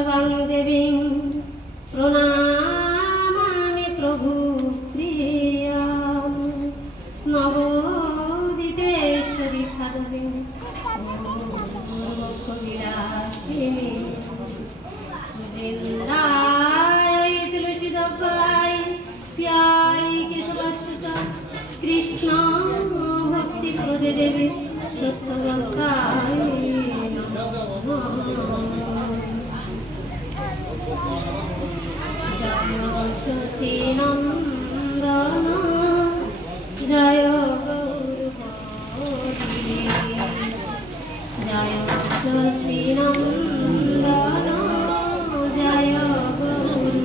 वृषभं देवीं प्रणामामि प्रभु प्रियं नवोदितेश्वरी साधुं विलासिनी वृन्दाय तुलसीदब्बाय प्याय केशवस्य कृष्ण भक्ति प्रदे देवी सत्यवक्ताय जय नंदन जय गौरी जय नंदन जय गौरी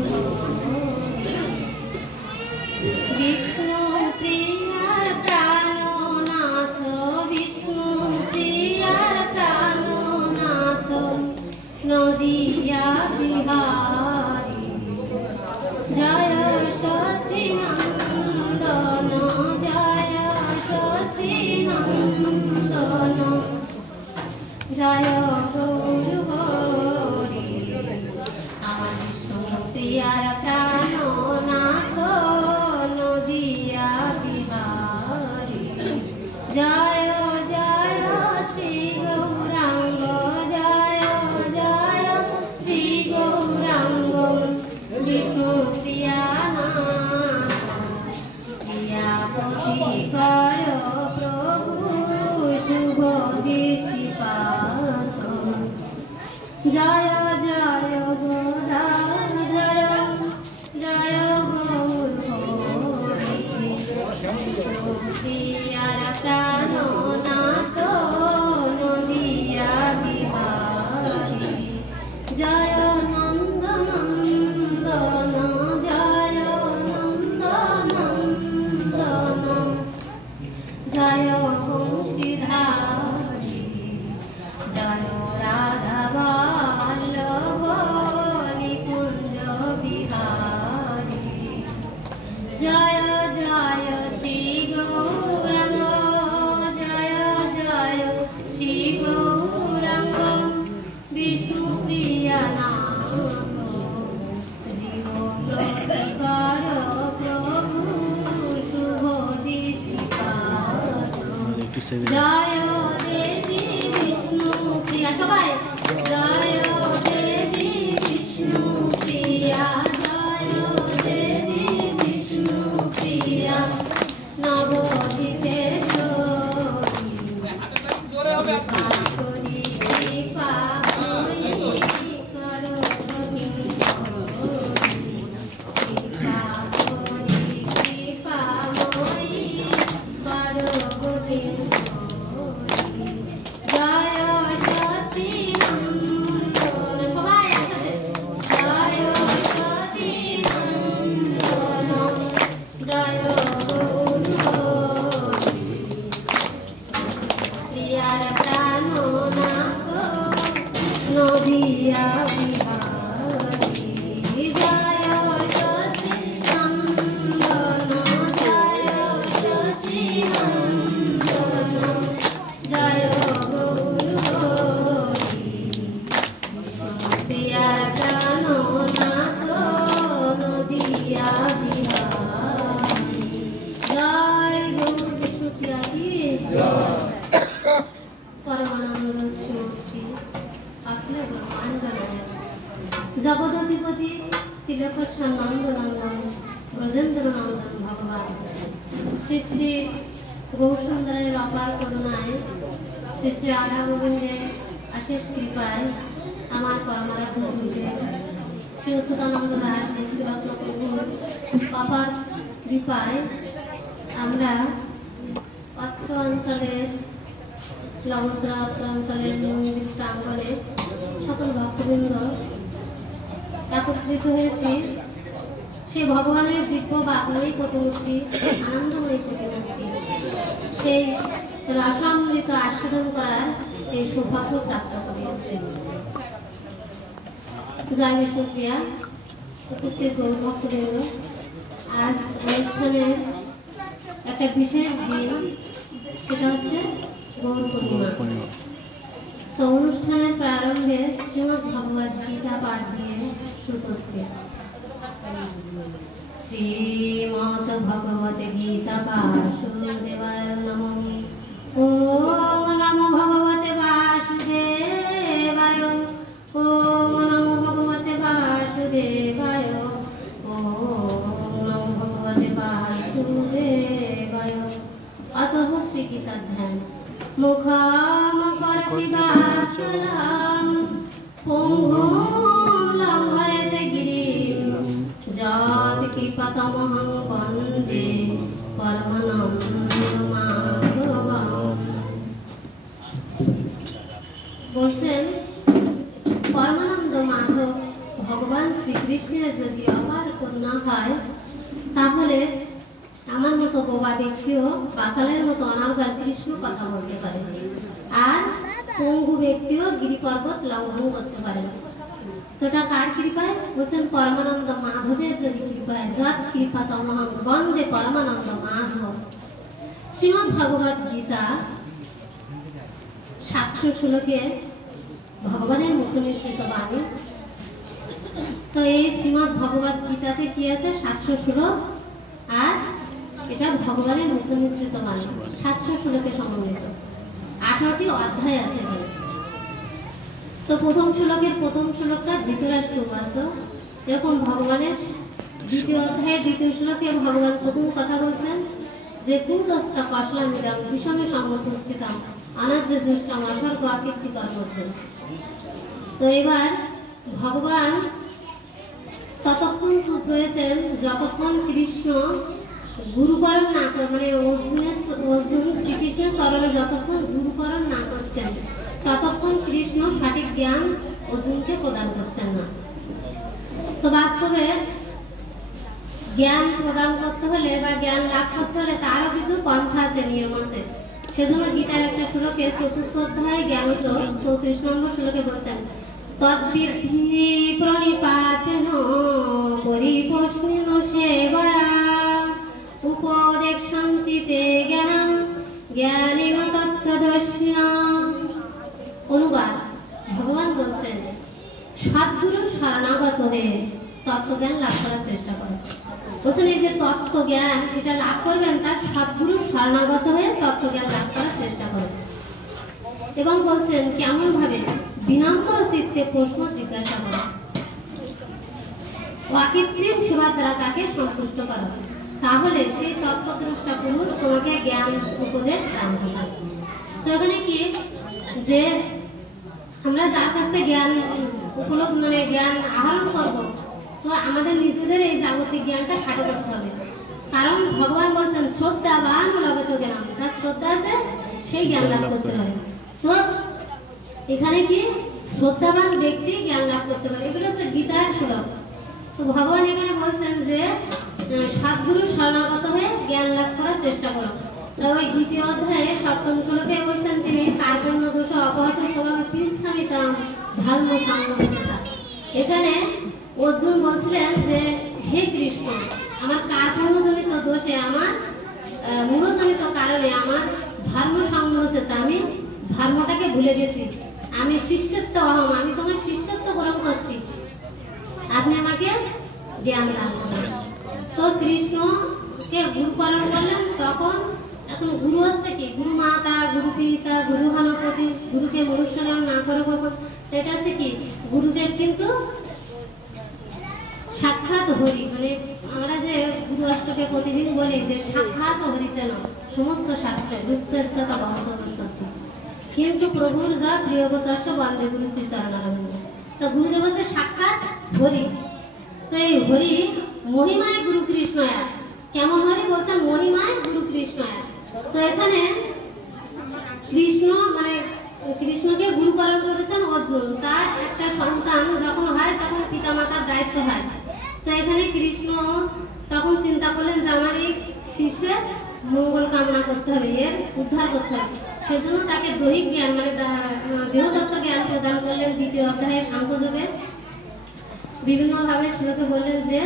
विष्णु प्रियार प्राणनाथ विष्णु प्रियार प्राणनाथ नदिया बिहारी जय सचिनंदन जय सचिनंदन जय गौरी আমার বিষ্ণু প্রিয়ার প্রাণনাথ নদিয়া বিহারী জয় জয় শ্রী গৌরাঙ্গ জয় জয় শ্রী গৌরাঙ্গ বিষ্ণু প্রিয়ানাথ প্রিয়াপতি কর প্রভু শুভ দৃষ্টিপাত জয় জয় গদাধর জয় গৌর প্রিয়ার প্রাণনাথ নদিয়া বিহারী জয় নন্দনন্দন জয় নন্দনন্দন জয় বংশীধারী জয় রাধা বল্লভ নিকুঞ্জ বিহারী জয় জয় শ্রী গৌরাঙ্গ জয় জয় শ্রী গৌরাঙ্গ বিষ্ণু প্রিয়া নাম জীব প্রতিকার প্রভু শুভ দৃষ্টিপাত জয় দেবী বিষ্ণু প্রিয়া সবাই জয় দেবী বিষ্ণু প্রিয়া জয় দেবী বিষ্ণু প্রিয়া নবদ্বীপেশ্বরী করি কৃপা হই করো কৃপা করি কৃপা হই করো জয় সচিনন্দন সবাই একসাথে জয় সচিনন্দন জয় গৌরী প্রিয়ার প্রাণনাথ নদিয়া বিহারী জয় সচিনন্দন জয় সচিনন্দন জয় গৌরী প্রিয়ার প্রাণনাথ নদিয়া বিহারী জয় গৌর বিষ্ণু প্রিয়া কি পরমানন্দ শ্রীমূর্তি অখিল ব্রহ্মাণ্ড নায়ক জগদধিপতি তিলকেশ্বর নন্দনন্দন ব্রজেন্দ্র নন্দন ভগবান শ্রী শ্রী গৌরসুন্দরের অপার করুণায় শ্রী শ্রী রাধা গোবিন্দের অশেষ কৃপায় আমার পরমারাধ্য গুরুদেব শ্রী অচ্যুতানন্দ দাস শ্রীরত্ন প্রভুর অপার কৃপায় আমরা অত্র অঞ্চলের লবদ্রা অত্র অঞ্চলের মন্দির প্রাঙ্গণে সকল ভক্তবৃন্দ একত্রিত হয়েছি সেই ভগবানের দিব্য বাগ্ময়ী প্রতিমূর্তি আনন্দময়ী প্রতিমূর্তি সেই রসামৃত আস্বাদন করার এই সৌভাগ্য প্রাপ্ত করিয়াছে। জয় বিষ্ণুপ্রিয়া উপস্থিত গৌর ভক্তবৃন্দ, আজ অনুষ্ঠানের একটা বিশেষ দিন, সেটা হচ্ছে গৌর পূর্ণিমা। তো অনুষ্ঠানের প্রারম্ভে শ্রীমদ্ ভগবদ গীতা পাঠ দিয়ে শুরু করছে। শ্রীমদ্ ভগবদ গীতা বাসুদেবায় নমঃ। ওম নমো ভগবতে বাসুদেবায়। ওম নমো ভগবতে বাসুদেবায়। ওম নমো ভগবতে বাসুদেবায়। অতঃ শ্রী গীতার ধ্যান। মুখম করতি বাচলম পঙ্গুম লঙ্ঘয়তে গিরিম যৎ কৃপাতমহং বন্দে পরমানন্দমাধবম। বলছেন পরমানন্দ মাধব ভগবান শ্রীকৃষ্ণের যদি অপার করুণা হয় তাহলে আমার মতো বোবা ব্যক্তিও বাসালের মতো অনার্গার কৃষ্ণ কথা বলতে পারে, আর পঙ্গু ব্যক্তিও গিরি পর্বত লঙ্ঘন করতে পারে। তোটা কার কৃপায়? বলছেন পরমানন্দ মাধবের যদি কৃপায়। যৎ কৃপা তমহং বন্দে পরমানন্দ মাধব। শ্রীমদ্ ভগবদ গীতা 700 শ্লোকে ভগবানের মুখনিসৃত বাণী। তো এই শ্রীমদ্ ভগবদ গীতাতে কি আছে? 700 শ্লোক, আর এটা ভগবানের মুখনিসৃত বাণী। 700 শ্লোকে সমন্বিত, 18টি অধ্যায় আছে। তো প্রথম শ্লোকের প্রথম শ্লোকটা ধৃতরাষ্ট্র উবাচ। এরকম ভগবানের দ্বিতীয় অধ্যায়ের দ্বিতীয় শ্লোকে ভগবান প্রথম কথা বলছেন যে কুদস্তা কসলামিদং বিষমে সমর্থস্থিতম অনার্য দুষ্টম অসর্গ অকীর্তিকর বলছেন। তো এবার ভগবান ততক্ষণ চুপ রয়েছেন যতক্ষণ কৃষ্ণ গুরুকরণ না করে, মানে অর্জুন শ্রীকৃষ্ণের চরণে যতক্ষণ গুরুকরণ না করছেন ততক্ষণ কৃষ্ণ সঠিক জ্ঞান অর্জুনকে প্রদান করছেন না। তো বাস্তবে জ্ঞান প্রদান করতে হলে বা জ্ঞান লাভ করতে হলে তারও কিছু পন্থা আছে, নিয়ম আছে। সেজন্য গীতার একটা শ্লোকে 4th অধ্যায় জ্ঞানযোগ 34 নম্বর শ্লোকে বলছেন তদ্বিদ্ধি প্রণিপাতেন পরিপোষ্ণেন সেবয়া উপদেক্ষন্তি তে জ্ঞানং জ্ঞানেন তত্ত্বদর্শিনা। অনুবাদ, ভগবান বলছেন সদ্গুরুর শরণাগত হয়ে তত্ত্বজ্ঞান লাভ করার চেষ্টা করেন। বলছেন এই যে তত্ত্বজ্ঞান এটা লাভ করবেন তার সদ্গুরুর শরণাগত হয়ে তত্ত্বজ্ঞান লাভ করার চেষ্টা করেন। এবং বলছেন কেমন ভাবে? বিনম্র চিত্তে প্রশ্ন জিজ্ঞাসা করা, অকৃত্রিম সেবা দ্বারা তাকে সন্তুষ্ট করা, তাহলে সেই তত্ত্বদ্রষ্টা পুরুষ তোমাকে জ্ঞান উপদেশ দান করবে। তো এখানে কি যে আমরা যার কাছ থেকে জ্ঞান উপলব্ধ মানে জ্ঞান আহরণ করব, তো আমাদের নিজেদের এই জাগতিক জ্ঞানটা খাটো করতে হবে। কারণ ভগবান বলছেন শ্রদ্ধাবান লভেত জ্ঞান, যার শ্রদ্ধা আছে সেই জ্ঞান লাভ করতে হবে। তো এখানে কি শ্রদ্ধাবান ব্যক্তি জ্ঞান লাভ করতে পারে, এগুলো হচ্ছে গীতার শ্লোক। তো ভগবান এখানে বলছেন যে সদ্গুরু শরণাগত হয়ে জ্ঞান লাভ করার চেষ্টা করো। তো ওই দ্বিতীয় অধ্যায়ে 7ম শ্লোকে বলছেন তিনি কার্পণ্য দোষ অপহত স্বভাব তিস্থামিতাম ধর্ম সংগঠিতা। এখানে অর্জুন বলছিলেন যে হে কৃষ্ণ, আমার কার্পণ্যজনিত দোষে, আমার মূঢ়জনিত কারণে আমার ধর্ম সংগঠিত, আমি ধর্মটাকে ভুলে গেছি। আমি শিষ্যত্ব অহম, আমি তোমার শিষ্যত্ব গ্রহণ করছি, আপনি আমাকে জ্ঞান দান করুন। তো কৃষ্ণকে গুরুকরণ করলেন। তখন এখন গুরু হচ্ছে কি? গুরু মাতা, গুরু পিতা, গুরু গণপতি, গুরুকে মনুষ্য নাম না করে কখন, এটা হচ্ছে কি গুরুদেব কিন্তু সাক্ষাৎ হরি, মানে আমরা যে গুরু অষ্টকে প্রতিদিন বলি যে সাক্ষাৎ হরিতেন সমস্ত শাস্ত্রে যুক্তস্ততা বহন্ত, কিন্তু প্রভুর যা প্রিয়বতস্য বন্দে গুরু শ্রী চরণারবিন্দ। তো গুরুদেব হচ্ছে সাক্ষাৎ হরি। তো এই হরি মহিমায় গুরু কৃষ্ণ এক। কেমন হরি? বলছেন মহিমায় গুরু কৃষ্ণ এক। তো এখানে কৃষ্ণ মানে কৃষ্ণকে গুরুকরণ করেছেন অর্জুন। তার একটা সন্তান যখন হয় তখন পিতা মাতার দায়িত্ব হয়। তো এখানে কৃষ্ণ তখন চিন্তা করলেন যে আমার এই শিষ্যের মঙ্গল কামনা করতে হবে, এর উদ্ধার করতে হবে। সেজন্য তাকে দৈহিক জ্ঞান মানে দেহতত্ত্ব জ্ঞান প্রদান করলেন। দ্বিতীয় অধ্যায়ে সাংখ্যযোগে বিভিন্নভাবে শ্লোকে বললেন যে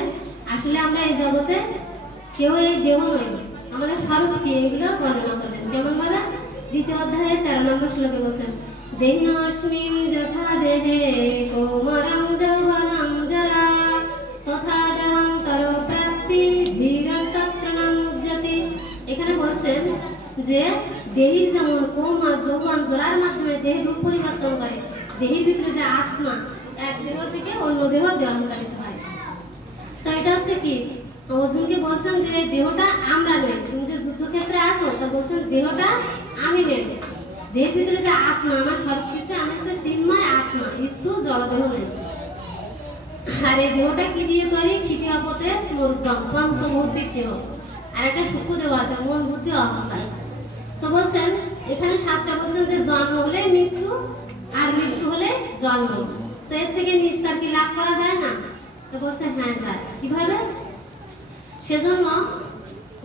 আসলে আমরা এই জগতে কেউ এই দেহ নই, আমাদের স্বরূপ কি, এগুলো বর্ণনা করলেন। যেমন ভাবে দ্বিতীয় অধ্যায়ে 13 নম্বর শ্লোকে বলছেন দেহিনস্মিন যথা দেহে কৌমারং যৌবনং জরা তথা দেহান্তর প্রাপ্তি ধীরতত্রণং উজ্জতি। এখানে বলছেন যে দেহের যেমন কৌমার যৌবন জরার মাধ্যমে দেহের রূপ পরিবর্তন করে, দেহের ভিতরে যে আত্মা এক দেহ থেকে অন্য দেহ দেহান্তরিত হয়। তো এটা হচ্ছে কি অর্জুনকে বলছেন যে দেহটা আমরা নই, তুমি যে যুদ্ধক্ষেত্রে আসো তা বলছেন দেহটা আমি নেই, দেহের ভিতরে যে আত্মা আমার সবকিছু আমি হচ্ছে চিন্ময় আত্মা, স্থূল জড়দেহ নেই। আর এই দেহটা কি দিয়ে তৈরি? ক্ষিতীয় পথে পঞ্চভৌতিক দেহ, আর একটা সূক্ষ্ম দেহ আছে মন বুদ্ধি অহংকার। তো বলছেন এখানে শাস্ত্র বলছেন যে জন্ম হলে মৃত্যু আর মৃত্যু হলে জন্ম, তো এর থেকে নিস্তার কি লাভ করা যায় না? তো বলছে হ্যাঁ যায়। কিভাবে? সেজন্য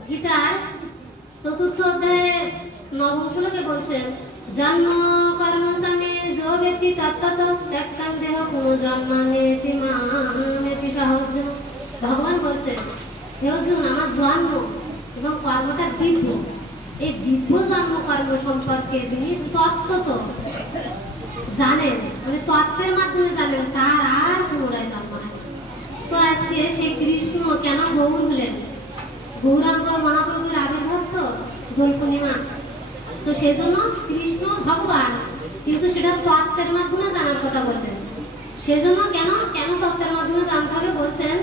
গীতার ৪র্থ অধ্যায়ে ৯ম শ্লোকে বলছেন জন্ম কর্ম সঙ্গে যো ব্যক্তি তত্ত্বত ত্যক্তং দেহ পুনর্জন্মান্যেতি মামেতি সহজ। ভগবান বলছেন হে অর্জুন, আমার জন্ম এবং কর্মটা দিব্য, এই দিব্য জন্ম কর্ম সম্পর্কে যিনি তত্ত্বত জানেন, মানে তত্ত্বের মাধ্যমে জানেন, তার আর পুনরায় জন্ম হয়। তো আজকে সেই কৃষ্ণ কেন গৌর হলেন? গৌরাঙ্গ মহাপ্রভুর আবির্ভাব তো দোল পূর্ণিমা, তো সেই জন্য কৃষ্ণ ভগবান, কিন্তু সেটা তত্ত্বের মাধ্যমে জানার কথা বলতেন। সেজন্য কেন কেন তত্ত্বের মাধ্যমে জানতে হবে? বলছেন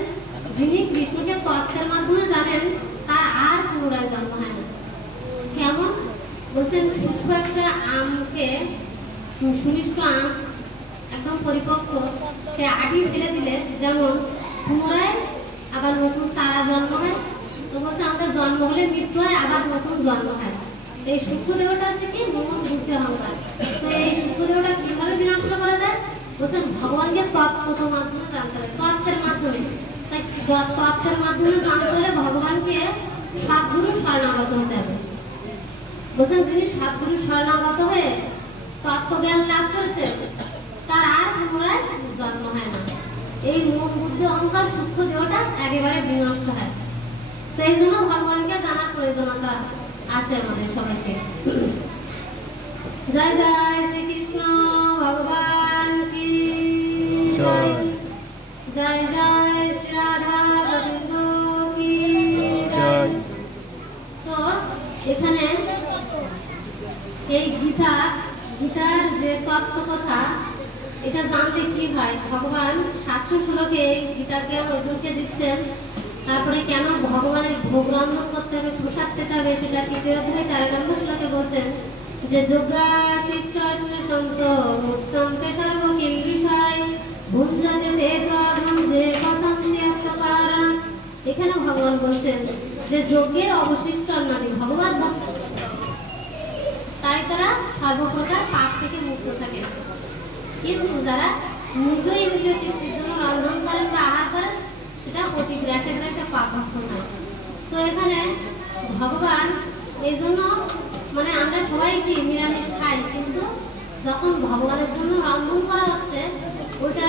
যিনি কৃষ্ণকে তত্ত্বের মাধ্যমে জানেন তার আর পুনরায় জন্ম হয় না। কেমন? বলছেন সূক্ষ্ম একটা আমকে, সুমিষ্ট আম একদম পরিপক্ক, সে আটি ফেলে দিলে যেমন পুনরায় আবার নতুন তারা জন্ম হয়, তো বলছে আমাদের জন্ম হলে মৃত্যু হয়, আবার নতুন জন্ম হয়। এই সূক্ষ্ম দেহটা আছে কি মন বুদ্ধি অহংকার। তো এই সূক্ষ্ম দেহটা কিভাবে বিনষ্ট করা যায়? বলছেন ভগবানকে তত্ত্বের মাধ্যমে জানতে হবে, তত্ত্বের মাধ্যমে। তাই তত্ত্বের মাধ্যমে জানতে হলে ভগবানকে সদ্গুরু শরণাগত হতে হবে। বলছেন যিনি সদ্গুরু শরণাগত হয়ে তত্ত্বজ্ঞান লাভ করেছে তার আর পুনরায় জন্ম হয় না। এই মন বুদ্ধি অহংকার সূক্ষ্ম দেহটা একেবারে বিনষ্ট হয়। তো এই জন্য ভগবানকে জানার প্রয়োজনীয়তা আছে আমাদের সবাইকে। জয় জয় শ্রীকৃষ্ণ ভগবান কি জয়, জয় জয় শ্রী রাধা গোবিন্দ কি জয়। তো এখানে এই গীতার যে তত্ত্ব কথা, এটা জানলে কি হয়? ভগবান ৭০০ শ্লোকে গীতাকে অর্জুনকে দিচ্ছেন। তারপরে কেন ভগবানের ভোগ রন্ধন করতে হবে, প্রসাদ খেতে হবে, সেটা ৩য় অধ্যায়ে ৪ নম্বর শ্লোকে বলছেন যে যজ্ঞা শিষ্ট সন্ত মুক্তন্তে সর্বকিল বিষয় ভুঞ্জতে তে ভুঞ্জে পতন্তে আত্মকারণ। এখানে ভগবান বলছেন যে যজ্ঞের অবশিষ্ট অন্নাদি ভগবান ভক্ত, তাই তারা সর্বপ্রকার পাপ থেকে মুক্ত থাকে। কিন্তু যারা নিজ ইন্দ্রিয় তৃপ্তির জন্য রন্ধন করেন বা আহার করেন সেটা অতি গ্রাসে গ্রাসে পাপ ভক্ষণ হয়। তো এখানে ভগবান এই জন্য, মানে আমরা সবাই কি নিরামিষ খাই, কিন্তু যখন ভগবানের জন্য রন্ধন করা হচ্ছে ওটা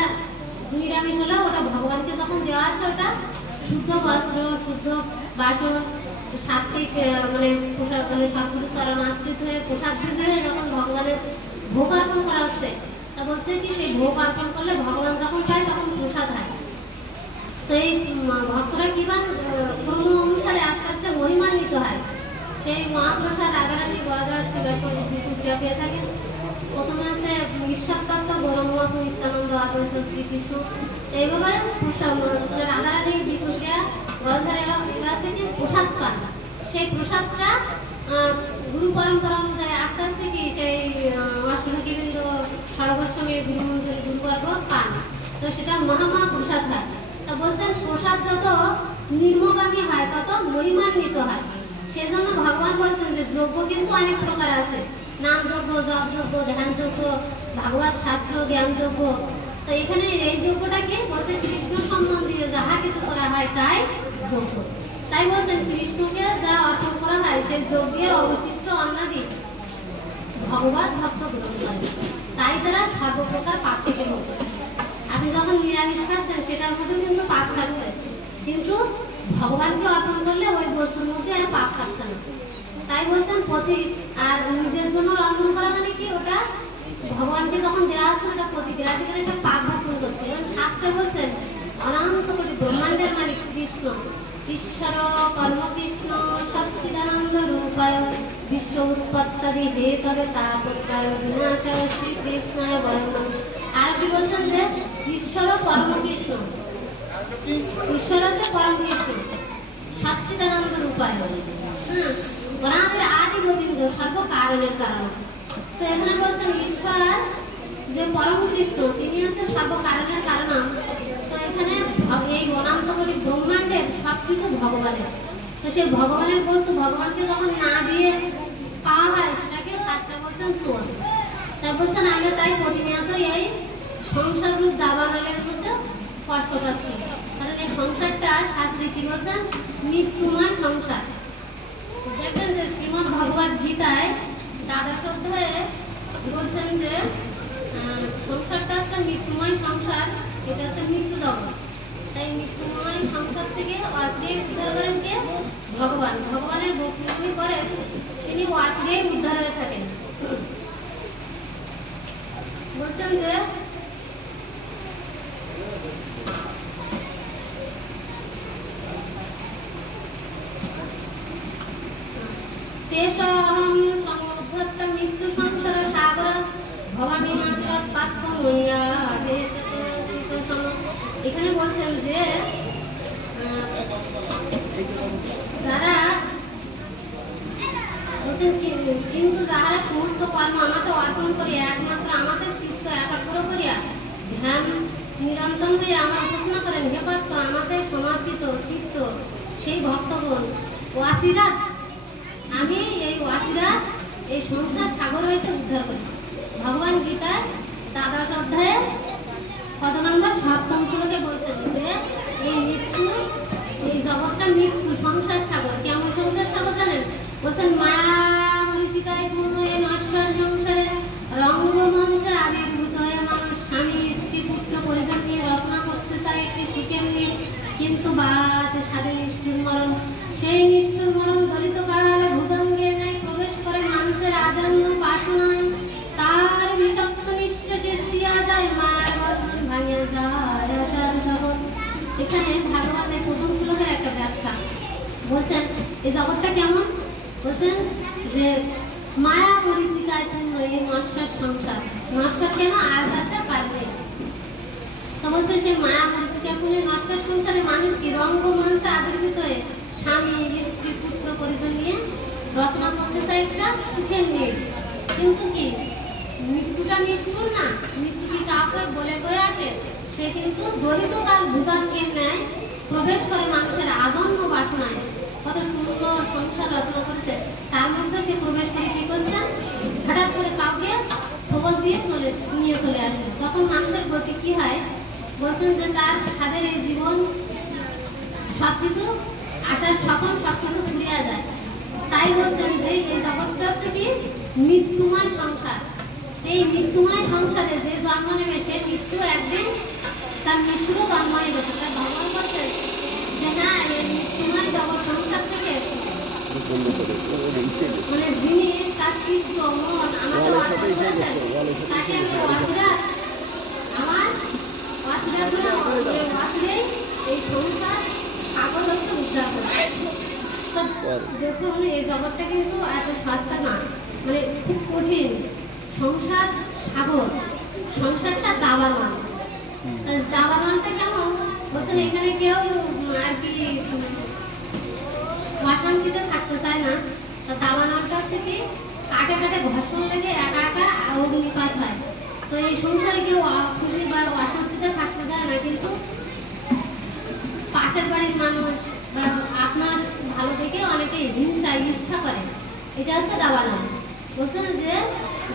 নিরামিষ হলেও ওটা ভগবানকে যখন দেওয়া আছে ওটা শুদ্ধ বস্ত্র, শুদ্ধ বাসন, সাত্বিক মানে পোশাক, মানে সদ্গুরু চরণ আশ্রিত হয়ে প্রসাদ দিতে হয়ে যখন ভগবানের ভোগ অর্পণ করা হচ্ছে, তা বলছে কি সেই ভোগ অর্পণ করলে ভগবান যখন পায় তখন প্রসাদ হয়। তো এই ভক্তরা কিমান ক্রম অনুসারে আস্তে আস্তে মহিমান্বিত হয়। সেই মহাপ্রসাদ রাধারানী গদাধর শ্রীবাসা পেয়ে থাকেন। প্রথমে আছে ঈশ্বর তত্ত্ব গৌরমহাপ্রভু নিত্যানন্দ আদর্শ শ্রীকৃষ্ণ, এইভাবে রাধারানী বিষ্ণুপ্রিয়া গদাধরেরা এরা থেকে প্রসাদ পান। সেই প্রসাদটা গুরু পরম্পরা অনুযায়ী আস্তে আস্তে কি সেই অষ্টমীবৃন্দ ষড়গোস্বামী গুরুমন্দির গুরুবর্গ পান, তো সেটা মহাপ্রসাদ হয়। তা বলছেন প্রসাদ যত নির্মগামী হয় তত মহিমান্বিত হয়। সেজন্য ভগবান বলছেন যে যজ্ঞ কিন্তু অনেক প্রকার আছে, নাম যজ্ঞ, জপ যজ্ঞ, ধ্যান যজ্ঞ, ভাগবত শাস্ত্র জ্ঞান যজ্ঞ। তো এখানে এই যজ্ঞটাকে বলছে কৃষ্ণ সম্বন্ধীয় যাহা কিছু করা হয় তাই যজ্ঞ। তাই বলছেন কৃষ্ণকে যা অর্পণ করা হয় সেই যজ্ঞের অবশিষ্ট অন্নাদি ভগবান ভক্ত গ্রহণ করে, তাই তারা সর্বপ্রকার পাপ থেকে মুক্ত। আপনি যখন নিরামিষ খাচ্ছেন সেটার মধ্যে কিন্তু পাপ থাকছে, কিন্তু ভগবানকে অর্পণ করলে ওই বস্তুর মধ্যে আর পাপ থাকছে না। তাই বলছেন প্রতি আর নিজের জন্য রন্ধন করা মানে কি ওটা ভগবানকে যখন দেওয়া হচ্ছে ওটা প্রতিক্রিয়াটি করে একটা পাপ ভাষণ করছে। এবং শাস্ত্রে বলছেন অনন্ত কোটি ব্রহ্মাণ্ডের মালিক কৃষ্ণ ঈশ্বর কর্মকৃষ্ণ সচ্চিদানন্দ রূপায় বিশ্ব উৎপত্তি হেতবে তাপত্রায় বিনাশায় শ্রীকৃষ্ণায় বয়ং। আর কি বলছেন যে ঈশ্বর পরমকৃষ্ণ, ঈশ্বর হচ্ছে পরমকৃষ্ণ সচ্চিদানন্দ রূপায়, ওনাদের আদি গোবিন্দ সর্ব কারণের কারণ। তো এখানে বলছেন ঈশ্বর যে পরম কৃষ্ণ তিনি হচ্ছে সর্ব কারণের কারণ। তো এখানে এই অনন্ত কোটি ব্রহ্মাণ্ডের সবকিছু ভগবানের। তো সেই ভগবানের বস্তু ভগবানকে যখন না দিয়ে পাওয়া হয় সেটাকে শাস্ত্রে বলছেন চোর। তাই বলছেন আমরা তাই প্রতিনিয়ত এই সংসার রূপ দাবানলের মধ্যে কষ্ট পাচ্ছি। কারণ এই সংসারটা শাস্ত্রে কি বলছেন মৃত্যুময় সংসার। দেখবেন যে শ্রীমদ্ ভগবদ গীতায় দ্বাদশ অধ্যায়ে বলছেন যে সংসারটা হচ্ছে মৃত্যুময় সংসার, এটা হচ্ছে মৃত্যু জগৎ। তাই মৃত্যুময় সংসার থেকে অচিরেই উদ্ধার করেন কে? ভগবান। ভগবানের ভক্তি যিনি করেন তিনি অচিরেই উদ্ধার হয়ে থাকেন। বলছেন যে তেষাহং সমুদ্ধত মৃত্যু সংসার সাগর ভবামি মাঝিরাত পাত্র মইয়া এখানে বলছেন যে যারা বলছেন কিন্তু যাহারা সমস্ত কর্ম আমাকে অর্পণ করিয়া একমাত্র আমাদের চিত্ত একাগ্র করিয়া ধ্যান নিরন্তর হইয়া আমার উপাসনা করেন হে পাত্র আমাদের সমর্পিত চিত্ত সেই ভক্তগণ ওয়াসিরাত আমি এই ওয়াসিরাত এই সংসার সাগর হইতে উদ্ধার করি। ভগবান গীতার দ্বাদশ অধ্যায়ে কত নম্বর সপ্তম শ্লোকে বলছেন যে এই মৃত্যু এই জগৎটা মৃত্যু সংসার সাগর। কেমন সংসার সাগর জানেন? বলছেন মায়া মরিচিকায় পূর্ণ এই নশ্বর সংসারে রঙ্গমঞ্চে আবির্ভূত হয়ে মানুষ স্বামী স্ত্রী পুত্র পরিজন নিয়ে রচনা করতে চায় একটি সুখের নিয়ে, কিন্তু বাদ স্বাধীন নিষ্ঠুর মরণ। সেই নিষ্ঠুর মরণ গলিত কালে ভূতঙ্গের ন্যায় প্রবেশ করে মানুষের আজন্ম বাসনায়, তার বিষাক্ত নিঃশ্বাসে সিয়া যায় মায়ের বন্ধন ভাঙিয়া যায় আশার শপথ। এখানে ভাগবতের প্রথম শ্লোকের একটা ব্যাখ্যা বলছেন এই জগৎটা কেমন। বলছেন যে মায়া পরিচিকায় পূর্ণ এই নশ্বর সংসার। নশ্বর কেন? আজ আছে কাল নেই। তো বলছে সেই মায়া পরিচিকায় পূর্ণ নশ্বর সংসারে মানুষ কি রঙ্গমঞ্চে আবির্ভূত হয়ে স্বামী স্ত্রী পুত্র পরিজন নিয়ে রচনা করতে চায় একটা সুখের নিয়ে, কিন্তু কি মৃত্যুটা নিষ্ঠুর না? মৃত্যু কি কাউকে বলে কয়ে আসে? সে কিন্তু দলিত কাল ভূতাঙ্গের ন্যায় প্রবেশ করে মানুষের আজন্ম বাসনায়। কত সুন্দর সংসার রচনা করেছে, তার মধ্যে সে প্রবেশ করে কি করছে? হঠাৎ করে কাউকে সবল দিয়ে নিয়ে চলে আসে। তখন মানুষের গতি কি হয়? বলছেন যে তার সাদের এই জীবন সবকিছু আশার স্বপ্ন সবকিছু ফুরিয়ে যায়। তাই বলছেন যে এই জগৎটা হচ্ছে কি মৃত্যুময় সংসার। এই মৃত্যুময় সংসারে যে জন্ম নেবে সে মৃত্যু একদিন তার মৃত্যুরও জন্ম হয়ে গেছে। তার ভগবান বলছেন যে না এই মৃত্যুময় জগৎ সংসার থেকে মানে যিনি তার চিত্ত মন আমাকে তাকে আমি অসিরাত আমার অসিরাত এই সংসার সাগর হচ্ছে উদ্ধার করে। দেখুন এই জগৎটা কিন্তু এত সস্তা না, মানে খুব কঠিন সংসার সাগর। সংসারটা দাবানল। দাবানলটা কেমন? বলছেন এখানে কেউ আর কি অশান্তিতে থাকতে চায় না। দাবানলটা হচ্ছে কি কাটে কাটে ঘর্ষণ লেগে একা একা অগ্নিপাত হয়। তো এই সংসারে কেউ খুশি বা অশান্তিতে থাকতে চায় না, কিন্তু পাশের বাড়ির মানুষ বা আপনার ভালো দেখে অনেকে হিংসা ঈর্ষা করে। এটা হচ্ছে দাবানল। বলছেন যে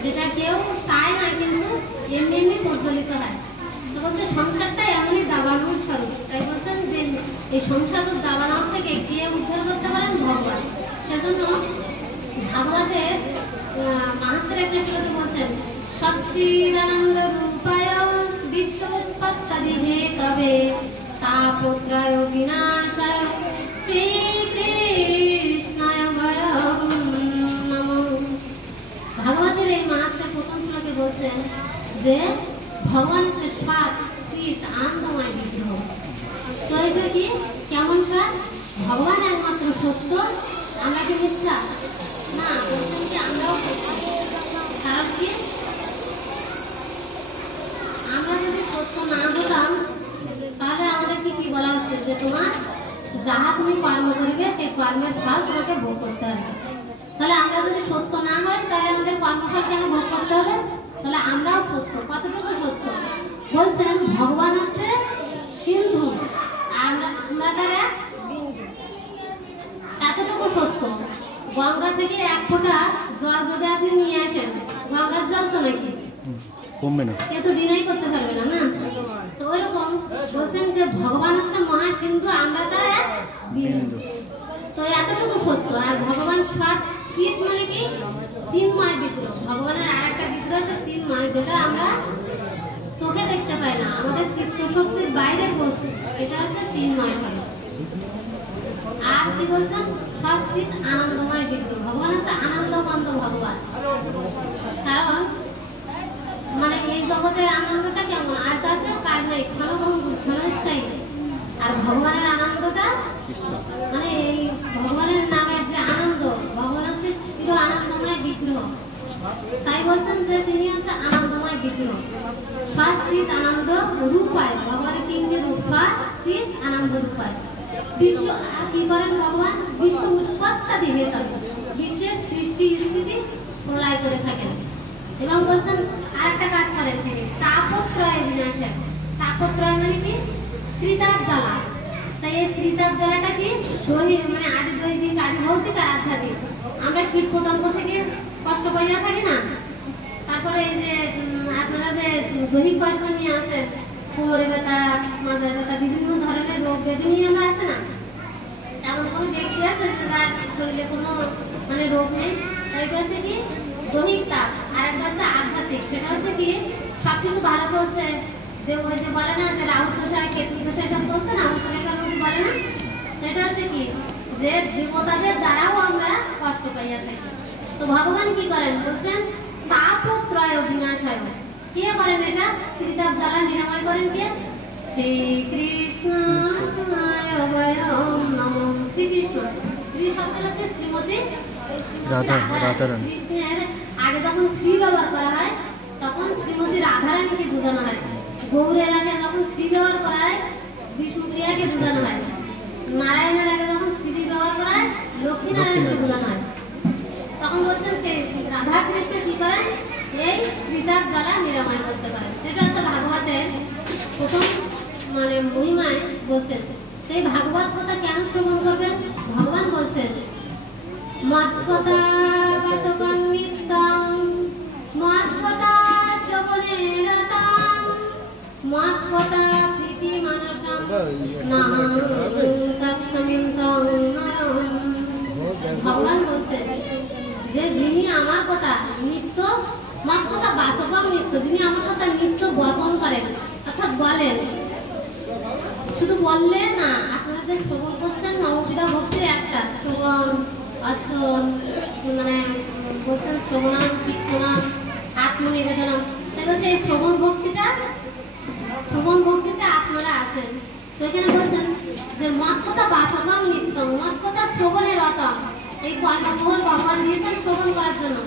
যেটা কেউ চায় না কিন্তু এমনি এমনি প্রজ্বলিত হয়। তো বলছে সংসারটা এমনই দাবানল স্বরূপ। তাই বলছেন যে এই সংসার দাবানল থেকে কে উদ্ধার করতে পারেন? ভগবান। সেজন্য ভাগবতের মানুষের একটা শ্লোকে বলছেন সচ্চিদানন্দ রূপায় বিশ্ব উৎপত্তি হেতবে তাপত্রায় বিনাশায় শ্রীকৃষ্ণায় বয়ং নমঃ। ভাগবতের এই মাহাত্ম্যের প্রথম শ্লোকে বলছেন যে ভগবান হচ্ছে সৎ চিৎ আনন্দময় বিগ্রহ। তো এটা কি কেমন স্বাদ? ভগবান একমাত্র সত্য, আমরা কি মিথ্যা না, বলছেন কি আমরাও সত্য। কারণ কি আমরা যদি সত্য না হতাম তাহলে আমাদের কি বলা হচ্ছে যে তোমার যাহা তুমি কর্ম করিবে সেই কর্মের ফল তোমাকে ভোগ করতে হবে। তাহলে আমরা যদি সত্য না হই তাহলে আমাদের কর্মফল কেন ভোগ করতে হবে? তাহলে আমরাও সত্য। কতটুকু সত্য? বলছেন ভগবান হচ্ছে সিন্ধু, আমরা তারা বিন্দু। এতটুকু সত্য। গঙ্গা থেকে এক ফোঁটা জল যদি আপনি নিয়ে আসেন, গঙ্গার জল তো নাকি কমবে না, এ তো ডিনাই করতে পারবে না না। তো ওইরকম বলছেন যে ভগবান হচ্ছে মহাসিন্ধু, আমরা তারা বিন্দু। তো এতটুকু সত্য। আর ভগবান সৎ চিৎ মানে কি চিন্ময় বিগ্রহ। ভগবানের আর একটা বিগ্রহ আছে চিন্ময়, যেটা আমরা চোখে দেখতে পাই না, আমাদের চিত্ত শক্তির বাইরে বস্তু, এটা হচ্ছে চিন্ময়। আর কি বলছেন সৎ চিৎ আনন্দময় বিগ্রহ। ভগবান হচ্ছে আনন্দকান্ত ভগবান। কারণ মানে এই জগতের আনন্দটা কেমন, আজ আছে কাজ নেই, ক্ষণভঙ্গুর ক্ষণস্থায়ী। আর ভগবানের আনন্দটা মানে এই ভগবানের নামের যে আনন্দ, ভগবান হচ্ছে চির আনন্দময় বিগ্রহ। তাই বলছেন যে তিনি হচ্ছে আনন্দময় বিগ্রহ। সৎ চিৎ আনন্দ রূপায়, ভগবানের তিনটি রূপ, সৎ চিৎ আনন্দ রূপায়। বিশ্ব কি করেন ভগবান? বিশ্ব উৎপত্তি বেতন, বিশ্বের সৃষ্টি স্থিতি প্রলয় করে থাকেন। এবং বলছেন আরেকটা কাজ করেন তিনি তাপত্রয় বিনাশের। তাপত্রয় মানে কি ত্রিতাপ জ্বালা। তাই এই ত্রিতাপ জ্বালাটা কি মানে আদি দৈবিক, আদি ভৌতিক আর আধ্যাত্মিক। আমরা কীট পতঙ্গ থেকে কষ্ট পাইয়া থাকি না, তারপরে এই যে আপনারা যে দৈহিক কষ্ট নিয়ে আসেন, কোমরে ব্যথা, মাথায় ব্যথা, বিভিন্ন ধরনের রোগ ব্যাধি নিয়ে আমরা আসে না, তেমন কোনো ব্যক্তি আছে যে তার শরীরে কোনো মানে রোগ নেই। তাই বলছে কি দৈহিক তাপ, আর একটা হচ্ছে আধ্যাত্মিক। সেটা হচ্ছে কি সবকিছু ভালো চলছে, যে ওই যে বলে না যে রাহু দশায় কেতু দশায় সব চলছে না, বলে না, সেটা হচ্ছে কি যে দেবতাদের দ্বারাও আমরা কষ্ট পাইয়া থাকি। তো ভগবান কি করেন? বলছেন তাপত্রয় বিনাশায়। কে করেন এটা? ত্রিতাপ জ্বালা নিরাময় করেন কে? শ্রীকৃষ্ণ। শ্রীকৃষ্ণ শ্রী শব্দের হচ্ছে শ্রীমতী রাধারানী। কৃষ্ণের আগে যখন শ্রী ব্যবহার করা হয় তখন শ্রীমতী রাধারানীকে বোঝানো হয়। গৌরের আগে যখন শ্রী ব্যবহার করা হয় বিষ্ণুপ্রিয়াকে বোঝানো হয়। নারায়ণের আগে যখন শ্রী ব্যবহার করা হয় লক্ষ্মীনারায়ণকে বোঝানো হয়। তখন বলছেন সেই রাধা কৃষ্ণ কি করেন? এই ত্রিতাপ জ্বালা নিরাময় করতে পারেন। সেটা হচ্ছে ভাগবতের প্রথম মানে মহিমায় বলছেন। সেই ভাগবত কথা কেন শ্রবণ করবেন? ভগবান বলছেন মৎকথা বাচকং নিত্যং মৎকথা শ্রবণে রতাং মৎকথা প্রীতি মানসং নাহং তৎসমিন্তং নরং। ভগবান বলছেন যে যিনি আমার কথা নিত্য মৎকথা বাচকং নিত্য, যিনি আমার কথা নিত্য বচন করেন অর্থাৎ বলেন, শুধু বললে না, আপনারা যে শ্রবণ করছেন নববিধা ভক্তির একটা শ্রবণ অর্চন মানে বলছেন শ্রবণাম কীর্তনাম আত্মনিবেদনম। তাই বলছে এই শ্রবণ ভক্তিটা আপনারা আছেন। তো এখানে বলছেন যে মত কথা বাচকং নিত্যং, মত কথা শ্রবণে রতম। এই কর্মমহল ভগবান দিয়েছেন শ্রবণ করার জন্য।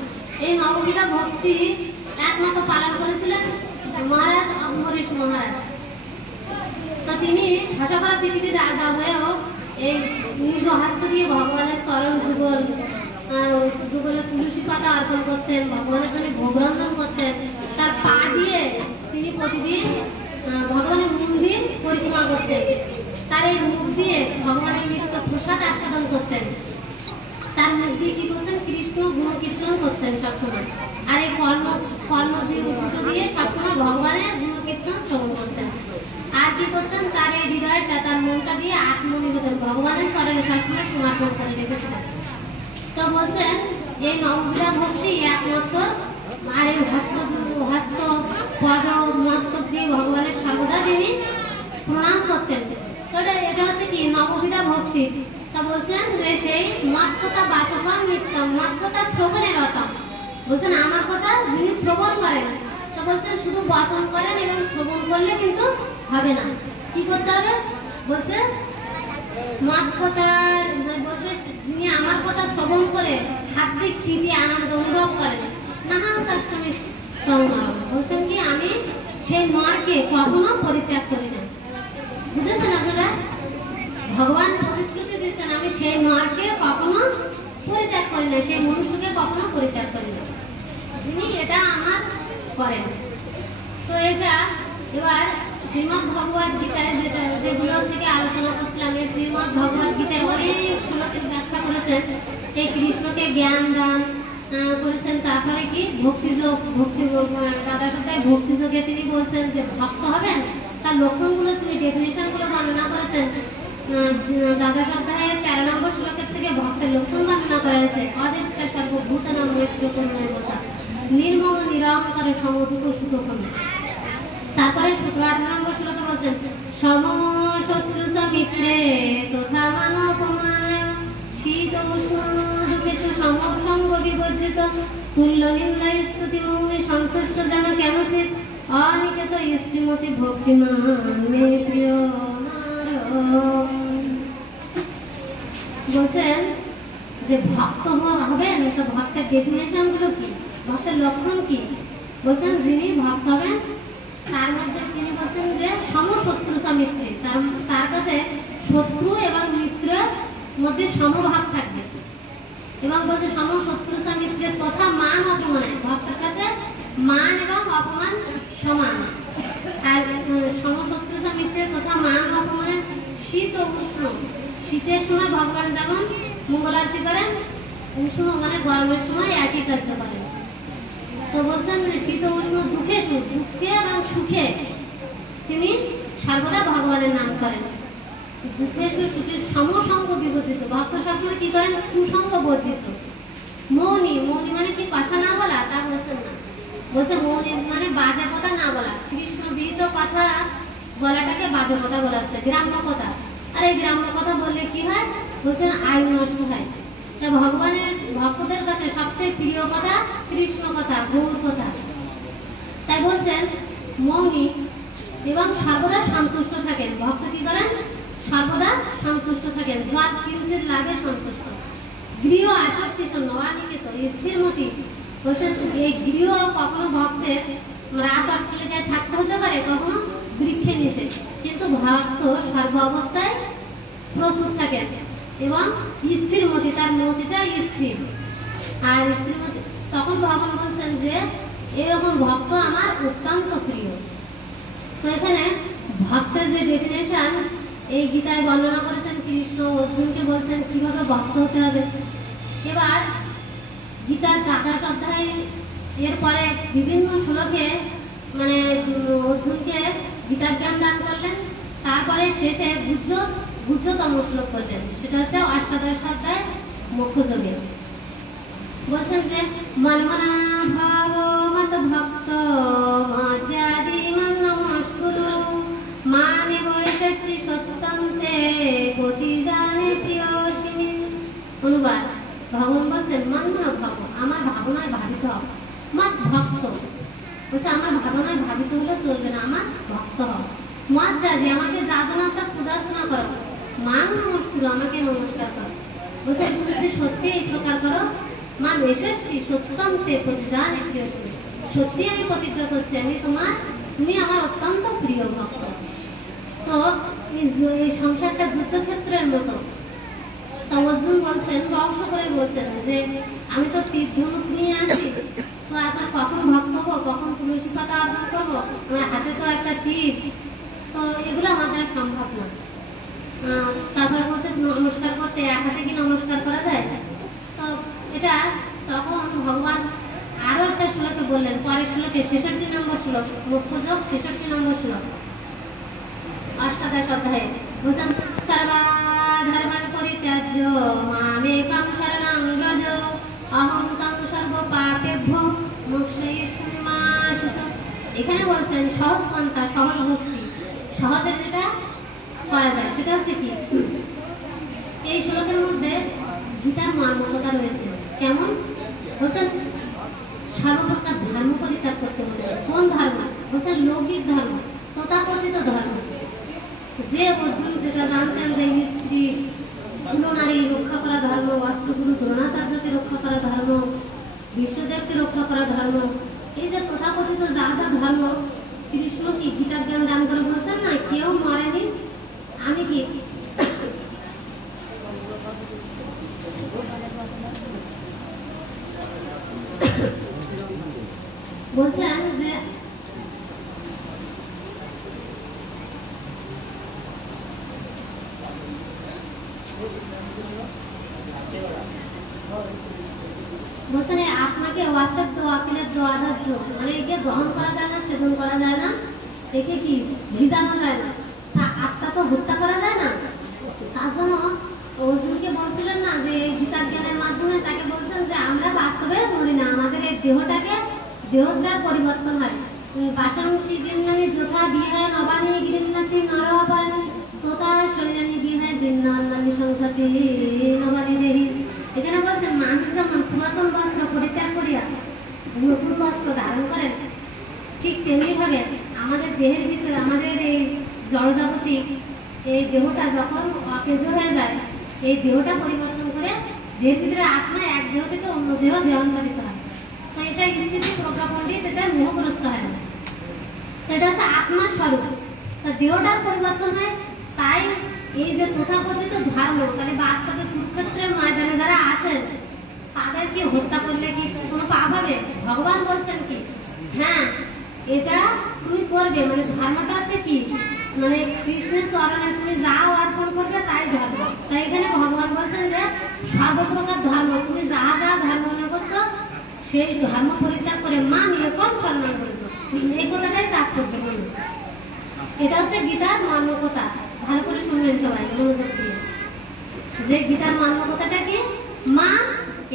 এই নববিধা ভক্তি একমাত্র পালন করেছিলেন মহারাজ অম্বরীশ মহারাজ। তো তিনি ভাষাকরা পৃথিবীর রাজা হয়েও এই নিজ হস্ত দিয়ে ভগবানের চরণ যুগলে তুলসী পাতা অর্পণ করতেন, ভগবানের জন্য ভোগ রন্ধন করতেন। তার পা দিয়ে তিনি প্রতিদিন ভগবানের মন্দির পরিক্রমা করতেন। তার এই মুখ দিয়ে ভগবানের নিত্য প্রসাদ আস্বাদন করতেন। তার মুখ দিয়ে কি করতেন? কৃষ্ণ গুণকীর্তন করতেন সবসময়। আর এই কর্ম দিয়ে সবসময় ভগবানের গুণকীর্তন শ্রবণ করতেন। আর কি করতেন? তার এই হৃদয়টা, তার মনটা দিয়ে আত্মনিবেদন ভগবানের চরণে সবসময় সমর্পণ করে রেখেছিলেন। তো বলছেন এই নববিধা ভক্তি একমাত্র। আর এই হস্ত পদ মস্তক দিয়ে ভগবানের সর্বদা তিনি প্রণাম করতেন। তো এটা হচ্ছে কি নববিধা ভক্তি। তা বলছেন যে সেই মত কথা বাচকং নিত্যং, মত কথা শ্রবণে রতম। বলছেন আমার কথা যিনি শ্রবণ করেন। তো বলছেন শুধু বাসন করেন এবং শ্রবণ করলে কিন্তু হবে না, কি করতে হবে বলছে মাত কথার বলছে যিনি আমার কথা শ্রবণ করে হার্দিক স্মৃতি আনন্দ অনুভব করেন না তার স্বামী বলছেন কি আমি সেই নরকে কখনো পরিত্যাগ করি না। বুঝেছেন আপনারা? ভগবান প্রতিশ্রুতি দিচ্ছেন আমি সেই নরকে কখনো পরিত্যাগ করি না, সেই মনুষ্যকে কখনো পরিত্যাগ করি না, যিনি এটা আমার করেন। তো এটা এবার শ্রীমদ্ ভগবত গীতায় যেগুলো থেকে আলোচনা করছিলাম, এই শ্রীমদ্ ভগবত গীতায় অনেক শ্লোকে ব্যাখ্যা করেছেন এই কৃষ্ণকে জ্ঞান দান করেছেন। তারপরে কি ভক্তিযোগ, দাদা কথায় ভক্তিযোগে তিনি বলছেন যে ভক্ত হবেন তার লক্ষণগুলো তিনি ডেফিনেশনগুলো বর্ণনা করেছেন। দাদা অধ্যায়ের 13 নম্বর শ্লোকের থেকে ভক্তের লক্ষণ বর্ণনা করা হয়েছে। অদেষ্টা সর্বভূতানাং মৈত্রী কথা নির্মম নিরহংকার সমদুঃখ সুখম। তারপরে 17-18 নম্বর শ্লোকে বলছেন সমশত্রু মিত্রে তথা মানবমানায় শীত উষ্ণ দুঃখেষু সমসঙ্গ বিবর্জিত তুল্য নিন্দায় স্তুতি মৌনে সন্তুষ্ট যেন কেনচিত অনিকেত শ্রীমতী ভক্তিমান মে প্রিয় বলছেন যে ভক্ত হবেন তো ভক্তের ডেফিনেশন গুলো কি, ভক্তের লক্ষণ কি বলছেন যিনি ভক্ত হবেন তার মধ্যে তিনি বলছেন যে সমশত্রু মিত্রে তার কাছে শত্রু এবং মিত্রের মধ্যে সমভাব থাকবে এবং বলছে সমশত্রু মিত্রের কথা মান অপমানে ভক্তের কাছে মান এবং অপমান সমান। আর সমশত্রু মিত্রের কথা মান অপমানে শীত ও উষ্ণ, শীতের সময় ভগবান যেমন মঙ্গল আরতি করেন, উষ্ণ মানে গরমের সময় একই কার্য করেন। তো বলছেন যে শীত উষ্ণ দুঃখে এবং সুখে তিনি সর্বদা ভগবানের নাম করেন। দুঃখে সুখের সমসঙ্গ বিবর্জিত, ভক্ত সবসময় কি করেন কুসঙ্গ বর্জিত। মৌনী, মৌনী মানে কি কথা না বলা তা বলছেন না, বলছে মৌনী মানে বাজে কথা না বলা। কৃষ্ণ বিহিত কথা বলাটাকে বাজে কথা বলা হচ্ছে, গ্রাম্য কথা। আর এই গ্রাম্য কথা বললে কি হয় বলছেন আয়ু নষ্ট হয়। ভগবানের ভক্তদের কাছে সবচেয়ে প্রিয় কথা কৃষ্ণ কথা, গৌর কথা। তাই বলছেন মৌনী এবং সর্বদা সন্তুষ্ট থাকেন। ভক্ত কি করেন সর্বদা সন্তুষ্ট থাকেন, যৎ কিঞ্চিৎ লাভে সন্তুষ্ট। গৃহ আসক্তি শূন্য অনিকেত স্থিরমতি বলছেন এই গৃহ কখনো ভক্তের রাস অট্টালিকায় থাকতে হতে পারে, কখনো বৃক্ষে নিচে, কিন্তু ভক্ত সর্ব অবস্থায় প্রস্তুত থাকেন এবং স্থির মতি, তার মতিটা স্থির। আর স্থির মতি তখন ভগবান বলছেন যে এরকম ভক্ত আমার অত্যন্ত প্রিয়। তো এখানে ভক্তের যে ডেফিনেশন এই গীতায় বর্ণনা করেছেন কৃষ্ণ অর্জুনকে বলছেন কিভাবে ভক্ত হতে হবে। এবার গীতার দ্বাদশ অধ্যায় এরপরে বিভিন্ন শ্লোকে মানে অর্জুনকে গীতার জ্ঞান দান করলেন। তারপরে শেষে গুহ্যতম শ্লোক করলেন, সেটা হচ্ছে অষ্টাদশ অধ্যায় মোক্ষযোগে। বলছেন যে মন্মনা ভাব মত ভক্ত মজ্জাদি মান নমস্কুরু মানে বৈশাখী সত্যন্তে গতি জানে প্রিয়সিনী। অনুবাদ ভগবান বলছেন মন্মনা ভাব আমার ভাবনায় ভাবিত হও, মত ভক্ত বলছে আমার ভাবনায় ভাবিত হলে চলবে না, আমার ভক্ত হও। মজ্জাদি আমাকে যাজনাটা পূজার্চনা করো, মান নমস্কুরু আমাকে নমস্কার করো। বলছে তুমি যদি সত্যি এই প্রকার করো মা যশস্বী সত্যন্তে প্রতিদান প্রিয়সিনী, সত্যি আমি প্রতিজ্ঞা করছি তুমি আমার অত্যন্ত প্রিয় ভক্ত। তো এই সংসারটা যুদ্ধক্ষেত্রের মতো। তো অর্জুন বলছেন রহস্য করে বলছেন যে আমি তো তীর ধনুক নিয়ে আসি, তো আপনার কখন ভক্ত হবো, কখন তুলসী পাতা অর্জন করবো, আমার হাতে তো একটা তীর, তো এগুলো আমাদের সম্ভব না। তারপর বলছে নমস্কার করতে এক হাতে কি নমস্কার করা যায়? তো এটা তখন ভগবান আরো একটা শ্লোকে বললেন, পরের শ্লোকে 66 নম্বর শ্লোক, মোক্ষযোগ 66 নম্বর শ্লোক অষ্টাদশ অধ্যায়ে বলছেন সর্বধর্মাन् পরিত্যাজ্য মামেকং শরণং ব্রজ অহং ত্বং সর্ব পাপেভ্যো মোক্ষয়িষ্যামি মা শুচঃ। এখানে বলছেন সহজ পন্থা, সহজ ভক্তি, সহজে যেটা করা যায় সেটা হচ্ছে কি এই শ্লোকের মধ্যে গীতার মর্মকথা রয়েছে। কেমন বলছেন সর্বপ্রকার ধর্ম পরিত্যাগ করতে হবে। কোন কোন ধর্ম? বলছেন লৌকিক ধর্ম, তথাকথিত ধর্ম। যে অর্জুন যেটা জানতেন যে স্ত্রী নারী রক্ষা করা ধর্ম, অস্ত্রগুরু দ্রোণাচার্যকে রক্ষা করা ধর্ম, বিশ্বদেবকে রক্ষা করা ধর্ম, এই যে তথাকথিত যা যা ধর্ম, কৃষ্ণ কি গীতা জ্ঞান দান করে বলছেন না কেউ মরেনি, আমি কি বলছেন যে বলছেন আত্মাকে ওয়াসেদ্য আকিলের দ্বাদার্য, মানে একে গ্রহণ করা যায় না, সেবন করা যায় না, একে কি ভিজানো যায় না, তা আত্মা তো হত্যা করা যায় না। তার জন্য অর্জুনকে বলছিলেন না যে গীতা জ্ঞানের মাধ্যমে তাকে বলছেন যে আমরা বাস্তবে মরি না, আমাদের এই দেহটাকে দেহটার পরিবর্তন হয়। বাসাংশী জিন্নানি যথা বিহায় নবানী গৃহ্ণাতি নরপানি তথা শরীরানি বিহায় জিন্নান্নানি সংসাতি নবানী দেহি। এখানে বলছেন মানুষ যখন পুরাতন বস্ত্র পরিত্যাগ করিয়া নতুন বস্ত্র ধারণ করেন, ঠিক তেমনি ভাবে আমাদের দেহের ভিতরে আমাদের এই জড়জাগতিক এই দেহটা যখন অকেজ হয়ে যায়, এই দেহটা পরিবর্তন করে দেহের ভিতরে আত্মা এক দেহ থেকে অন্য দেহ দেহান্তরিত হয়। তো এটা স্থিতি প্রজ্ঞা পণ্ডিত এটা মোহগ্রস্ত হয় না, এটা হচ্ছে আত্মার স্বরূপ। তা দেহটার পরিবর্তন হয়, তাই এই যে তথাকথিত ধর্ম, তাহলে বাস্তবে কুরুক্ষেত্রের ময়দানে যারা আছেন তাদেরকে হত্যা করলে কি কোনো পাপ হবে? ভগবান বলছেন কি হ্যাঁ এটা তুমি করবে, মানে ধর্মটা আছে কি মানে কৃষ্ণের চরণে তুমি যা অর্পণ করবে তাই ধর্ম। তাই এখানে ভগবান বলছেন যে সর্বপ্রকার ধর্ম তুমি যা যা ধর্ম মনে করছো সেই ধর্ম পরিত্যাগ করে মা নিয়ে কম সম্মান করছো, এই কথাটাই তাৎপর্য বলুন। এটা হচ্ছে গীতার মান্য কথা, ভালো করে শুনলেন সবাই মনোযোগ দিয়ে, যে গীতার মান্য কথাটা কি মা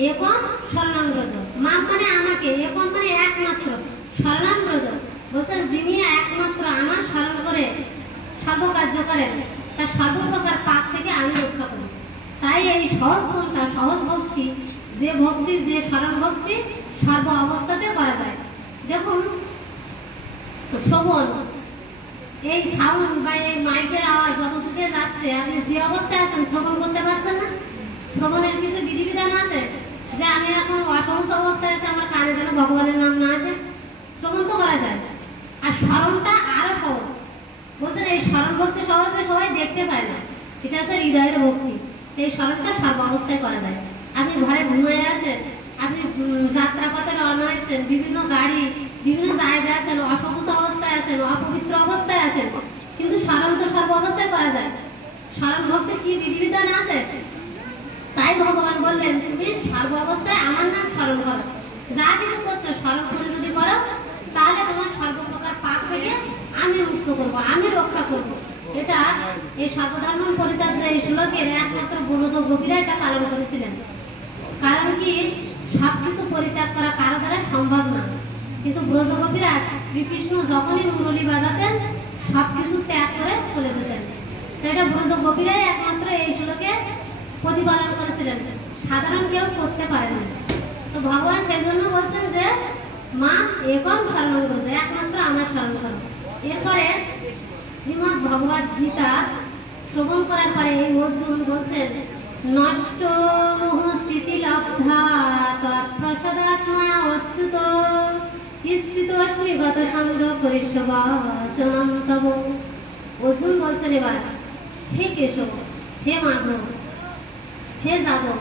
একম শরণাঙ্গজ, মা মানে আমাকে, একম মানে একমাত্র, শরণাঙ্গজ বলছেন যিনি একমাত্র আমার স্মরণ করে সর্বকার্য করেন তার সর্বপ্রকার পাপ থেকে আমি রক্ষা করি। তাই এই সহজ পন্থা, সহজ ভক্তি, যে ভক্তি যে স্মরণ ভক্তি সর্ব অবস্থাতে করা যায়। যখন শ্রবণ এই সাউন্ড বা এই মাইকের আওয়াজ যতটুকু যাচ্ছে, আপনি যে অবস্থায় আছেন শ্রবণ করতে পারছেন না। শ্রবণের কিছু বিধিবিধান আছে যে আমি এখন অসমস্ত অবস্থায় আছে, আমার কানে যেন ভগবানের নাম না আছে, শ্রবণ তো করা যায়। আর স্মরণটা আরো সহজ, বলছেন এই স্মরণ ভক্তি সহজে সবাই দেখতে পায় না, এটা হচ্ছে হৃদয়ের ভক্তি। এই স্মরণটা সর্ব অবস্থায় করা যায়। আপনি ঘরে ঘুমিয়ে আছেন, আপনি যাত্রাপথে রওনা হয়েছেন, বিভিন্ন গাড়ি বিভিন্ন জায়গায় আছেন, অসুস্থ অবস্থায় আছেন, অপবিত্র অবস্থায় আছেন, কিন্তু স্মরণ তো সর্ব অবস্থায় করা যায়। স্মরণ ভক্তির কি বিধিবিধান আছে? তাই ভগবান বললেন তুমি সর্ব অবস্থায় আমার নাম স্মরণ করো, যা কিছু করছো স্মরণ করে যদি করো তাহলে তোমার সর্বপ্রকার পাপ থেকে আমি মুক্ত করবো, আমি রক্ষা করবো। এটা এই সর্বধর্ম পরিত্যাজ্য এই শ্লোকের একমাত্র ব্রত গোপীরা এটা পালন করেছিলেন। কারণ কি সবকিছু পরিত্যাগ করা কারো দ্বারা সম্ভব না, কিন্তু ব্রত গোপীরা শ্রীকৃষ্ণ যখনই মুরলী বাজাতেন সবকিছু ত্যাগ করে চলে যেতেন। তো এটা ব্রত গোপীরাই একমাত্র এই শ্লোকে প্রতিপালন করেছিলেন, সাধারণ কেউ করতে পারে না। তো ভগবান সেই জন্য বলছেন যে মা একম স্মরণ করছে, একমাত্র আমার স্মরণ করো। এরপরে শ্রীমদ্ ভগবদ গীতা শ্রবণ করার পরে এই অর্জুন বলছেন নষ্ট মোহ স্মৃতি লব্ধা তৎপ্রসাদাত্মা অচ্যুত স্থিতস্মি গত সংযোগ করিষ্যবচনম তব। অর্জুন বলছেন এবার হে কেশব, হে মাধব, হে যাদব,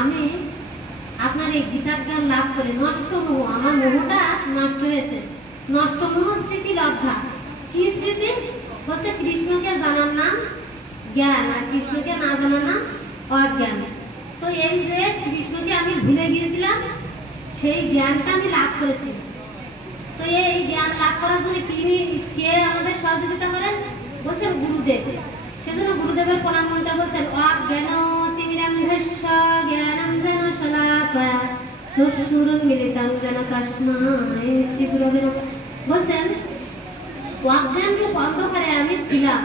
আমি আপনার এই গীতার জ্ঞান লাভ করে নষ্ট মোহ, আমার মোহটা নষ্ট হয়েছে। নষ্ট মোহ স্মৃতি লব্ধা, কি স্মৃতি? বলছে কৃষ্ণকে জানার নাম জ্ঞান, আর কৃষ্ণকে না জানার নাম অজ্ঞান। তো এই যে কৃষ্ণকে আমি ভুলে গিয়েছিলাম সেই জ্ঞানটা আমি লাভ করেছি। তো এই জ্ঞান লাভ করার জন্য কে আমাদের সহযোগিতা করেন? বলছেন গুরুদেব। সেজন্য গুরুদেবের প্রণাম মন্ত্র বলছেন অজ্ঞান তিমিরান্ধস্য জ্ঞানম যেন শলাকায়া চক্ষুরুন মিলিতং যেন তস্মাই শ্রীগুরবে নমঃ। বলছেন অজ্ঞান রূপ অন্ধকারে আমি ছিলাম,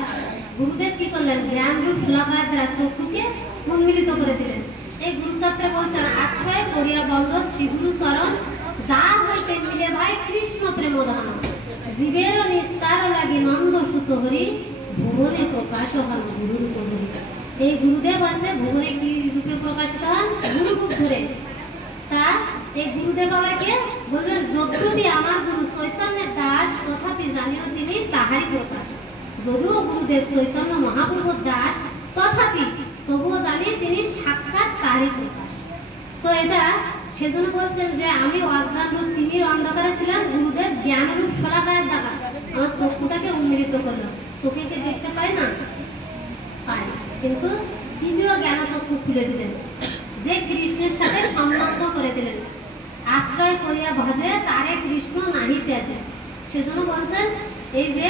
গুরুদেব কি করলেন জ্ঞান রূপ শলাকার দ্বারা চক্ষুকে উন্মিলিত করে দিলেন। এই গুরুতত্ত্বে বলছেন আশ্রয় করিয়া বন্ধ শ্রীগুরু চরণ যা হইতে মিলে ভাই কৃষ্ণ প্রেম ধান জীবের নিস্তার লাগি নন্দ সুত হরি ভুবনে প্রকাশ হন গুরুর কবরি। এই গুরুদেব আছে ভুবনে কি রূপে প্রকাশিত হন? গুরু রূপ ধরে। তা এই গুরুদেব বাবাকে বললেন যদ্যপি আমার গুরু চৈতন্যের দাস তথাপি জানিও তিনি তাহারই প্রকাশ। যদিও গুরুদেব চৈতন্য মহাপ্রভুর দাস তথাপি তবুও জানি তিনি সাক্ষাৎ তারই প্রকাশ। তো এটা সেজন্য বলছেন যে আমি অজ্ঞান রূপ তিমির অন্ধকারে ছিলাম, গুরুদেব জ্ঞান রূপ শোলাকারের দ্বারা আমার চক্ষুটাকে উন্মীলিত করলো। চোখে কি দেখতে পাই না? পাই, কিন্তু তিনিও জ্ঞান চক্ষু খুলে দিলেন, যে কৃষ্ণের সাথে সম্বন্ধ করে দিলেন। আশ্রয় করিয়া ভজে তারে কৃষ্ণ নাহি ত্যাজে। সেজন্য বলছেন এই যে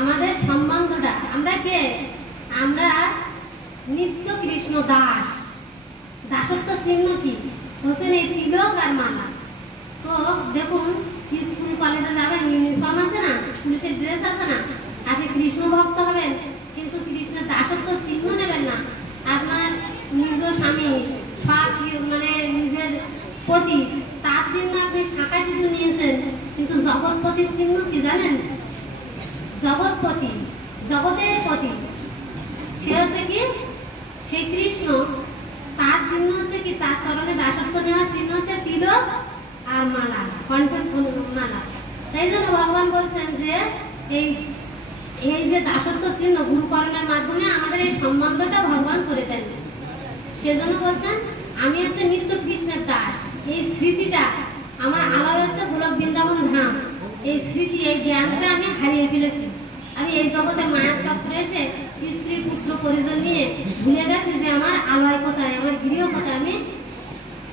আমাদের সম্বন্ধটা, আমরা কে? আমরা নিত্য কৃষ্ণ দাস। দাসত্ব চিহ্ন কি? বলছেন এই তিলক আর মালা। তো দেখুন স্কুল কলেজে যাবেন, ইউনিফর্ম আছে না, পুলিশের ড্রেস আছে না, আপনি কৃষ্ণ ভক্ত হবেন, কিন্তু কৃষ্ণের দাসত্ব চিহ্ন নেবেন না। আপনার নিজ স্বামী মানে নিজের পতি, তার চিহ্ন আপনি শাখা চিহ্ন নিয়েছেন, কিন্তু জগৎপতির চিহ্ন কি জানেন? জগৎপতি, জগতের পতি, সে হচ্ছে কি? সেই কৃষ্ণ। তার চিহ্ন হচ্ছে কি? তার চরণে দাসত্ব নেওয়ার চিহ্ন হচ্ছে তিলক আর মালা, কণ্ঠের মালা। তাই জন্য ভগবান বলছেন যে এই যে দাসত্ব চিহ্ন গুরুকরণের মাধ্যমে আমাদের এই সম্বন্ধটা ভগবান করে দেন। সেজন্য বলছেন আমি হচ্ছে নিত্য কৃষ্ণের দাস। এই স্মৃতিটা আমার আলোয় হচ্ছে গোলক বৃন্দাবন ধাম। এই স্মৃতি, এই জ্ঞানটা আমি হারিয়ে ফেলেছি। আমি এই জগতে মায়ের চক্রে এসে স্ত্রী পুত্র পরিজন নিয়ে ভুলে গেছি যে আমার আলয় কোথায়, আমার গৃহ কোথায়, আমি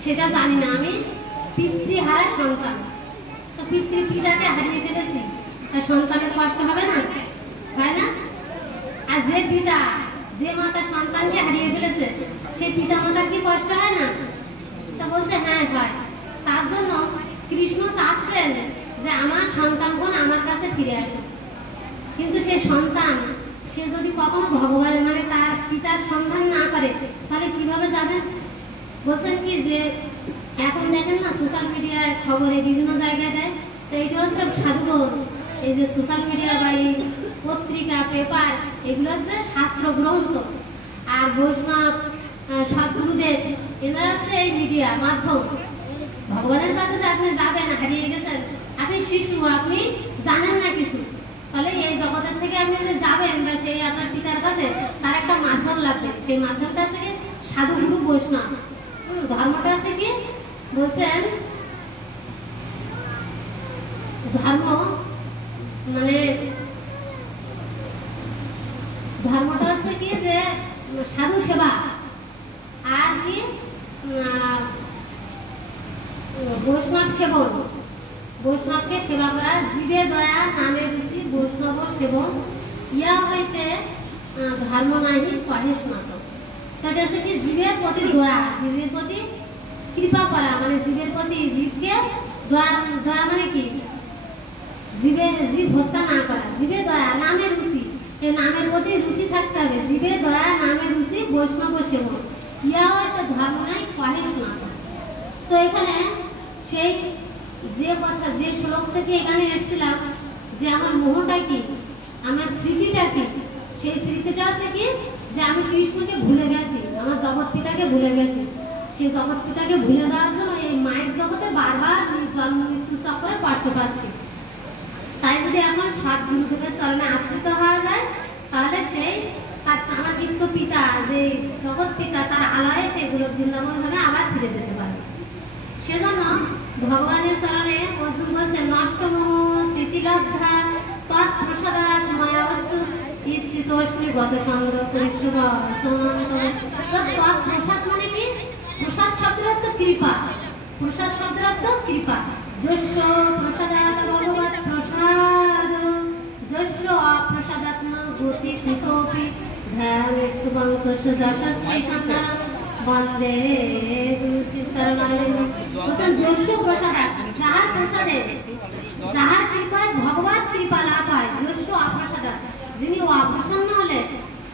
সেটা জানি না। আমি পিতৃহারা সন্তান। তো পিতাকে হারিয়ে ফেলেছি, তার সন্তানের কষ্ট হবে না? হয় না? আর যে পিতা, যে মাতা সন্তানকে হারিয়ে ফেলেছে, সেই পিতা মাতার কি কষ্ট হয় না? তা বলছে হ্যাঁ হয়। তার জন্য কৃষ্ণ চাচ্ছেন যে আমার সন্তানগণ আমার কাছে ফিরে আসে। কিন্তু সে সন্তান, সে যদি কখনো ভগবানের মানে তার পিতার সন্ধান না করে, তাহলে কিভাবে যাবেন? বলছেন কি যে এখন দেখেন না সোশ্যাল মিডিয়ায় খবরে বিভিন্ন জায়গায় দেয়, তো এইটা হচ্ছে সাধুগণ, এই যে সোশ্যাল মিডিয়া বা এই পত্রিকা পেপার, এগুলো হচ্ছে শাস্ত্র গ্রন্থ। আর বৈষ্ণব সদ্গুরুদেব এনারা হচ্ছে এই মিডিয়া মাধ্যম। ভগবানের কাছে যে আপনি যাবেন, হারিয়ে গেছেন, আপনি শিশু, আপনি জানেন না কিছু, তাহলে এই জগতের থেকে আপনি যে যাবেন বা সেই আপনার পিতার কাছে, তার একটা মাধ্যম লাগবে। সেই মাধ্যমটা হচ্ছে কি? সাধুগুরু বৈষ্ণব। ধর্মটা হচ্ছে কি? বলছেন ধর্ম মানে ধর্মটা হচ্ছে কি? যে সাধু সেবা, আর কি বৈষ্ণব সেবন, বৈষ্ণবকে সেবা করা, জীবে দয়া নামে রুচি বৈষ্ণব সেবন, ইয়া হইতে ধর্ম নাহি কহেশ মাত্র। সেটা হচ্ছে কি? জীবের প্রতি দয়া, জীবের প্রতি কৃপা করা, মানে জীবের প্রতি জীবকে দয়া। দয়া মানে কি? জীব হত্যা না করা। জীবে দয়া নামের রুচি, এই নামের প্রতি রুচি থাকতে হবে। জীবে দয়া নামের রুচি বৈষ্ণব সেবন, ইয়া হইতে ধর্ম নাই কহেশ মাত্র। তো এখানে সেই যে কথা, যে শ্লোক থেকে এখানে এসেছিলাম, যে আমার মোহটা কি, আমার স্মৃতিটা কি, সেই স্মৃতিটা হচ্ছে কি? যে আমি কৃষ্ণকে ভুলে গেছি, আমার জগৎ পিতাকে ভুলে গেছি। সেই জগৎ পিতাকে ভুলে দেওয়ার জন্য এই মায়ের জগতে বারবার জন্ম মৃত্যু চক্রে কষ্ট পাচ্ছি। তাই যদি এখন সদ্গুরুদেবের চরণে আশ্রিত হওয়া যায়, তাহলে সেই আমার দীপ্ত পিতা, যে জগৎ পিতা, তার আলয়ে সেগুলো বৃন্দাবন ভাবে আবার ফিরে যেতে পারে। সেজন্য ভগবানের চরণে অর্জুন বলছেন নষ্ট মোহ স্মৃতিলব্ধা তৎপ্রসাদাৎ মায়াবস্তু স্থিতোষ্ণী গত সঙ্গ পরিশুভ। তৎপ্রসাদ মানে কি? প্রসাদ শব্দের অর্থ কৃপা। প্রসাদ শব্দের অর্থ কৃপা। যস্য প্রসাদাৎ ভগবৎ প্রসাদ যস্য অপ্রসাদাৎ গতি কৃতোপি ধ্যান তস্য যশস্বী সন্তানম বন্দে যস্য প্রসাদাৎ, যাহার প্রসাদে, যাহার কৃপায় ভগবৎ কৃপা লাভ হয়, যস্য অপ্রসাদাৎ, যিনি অপ্রসন্ন হলে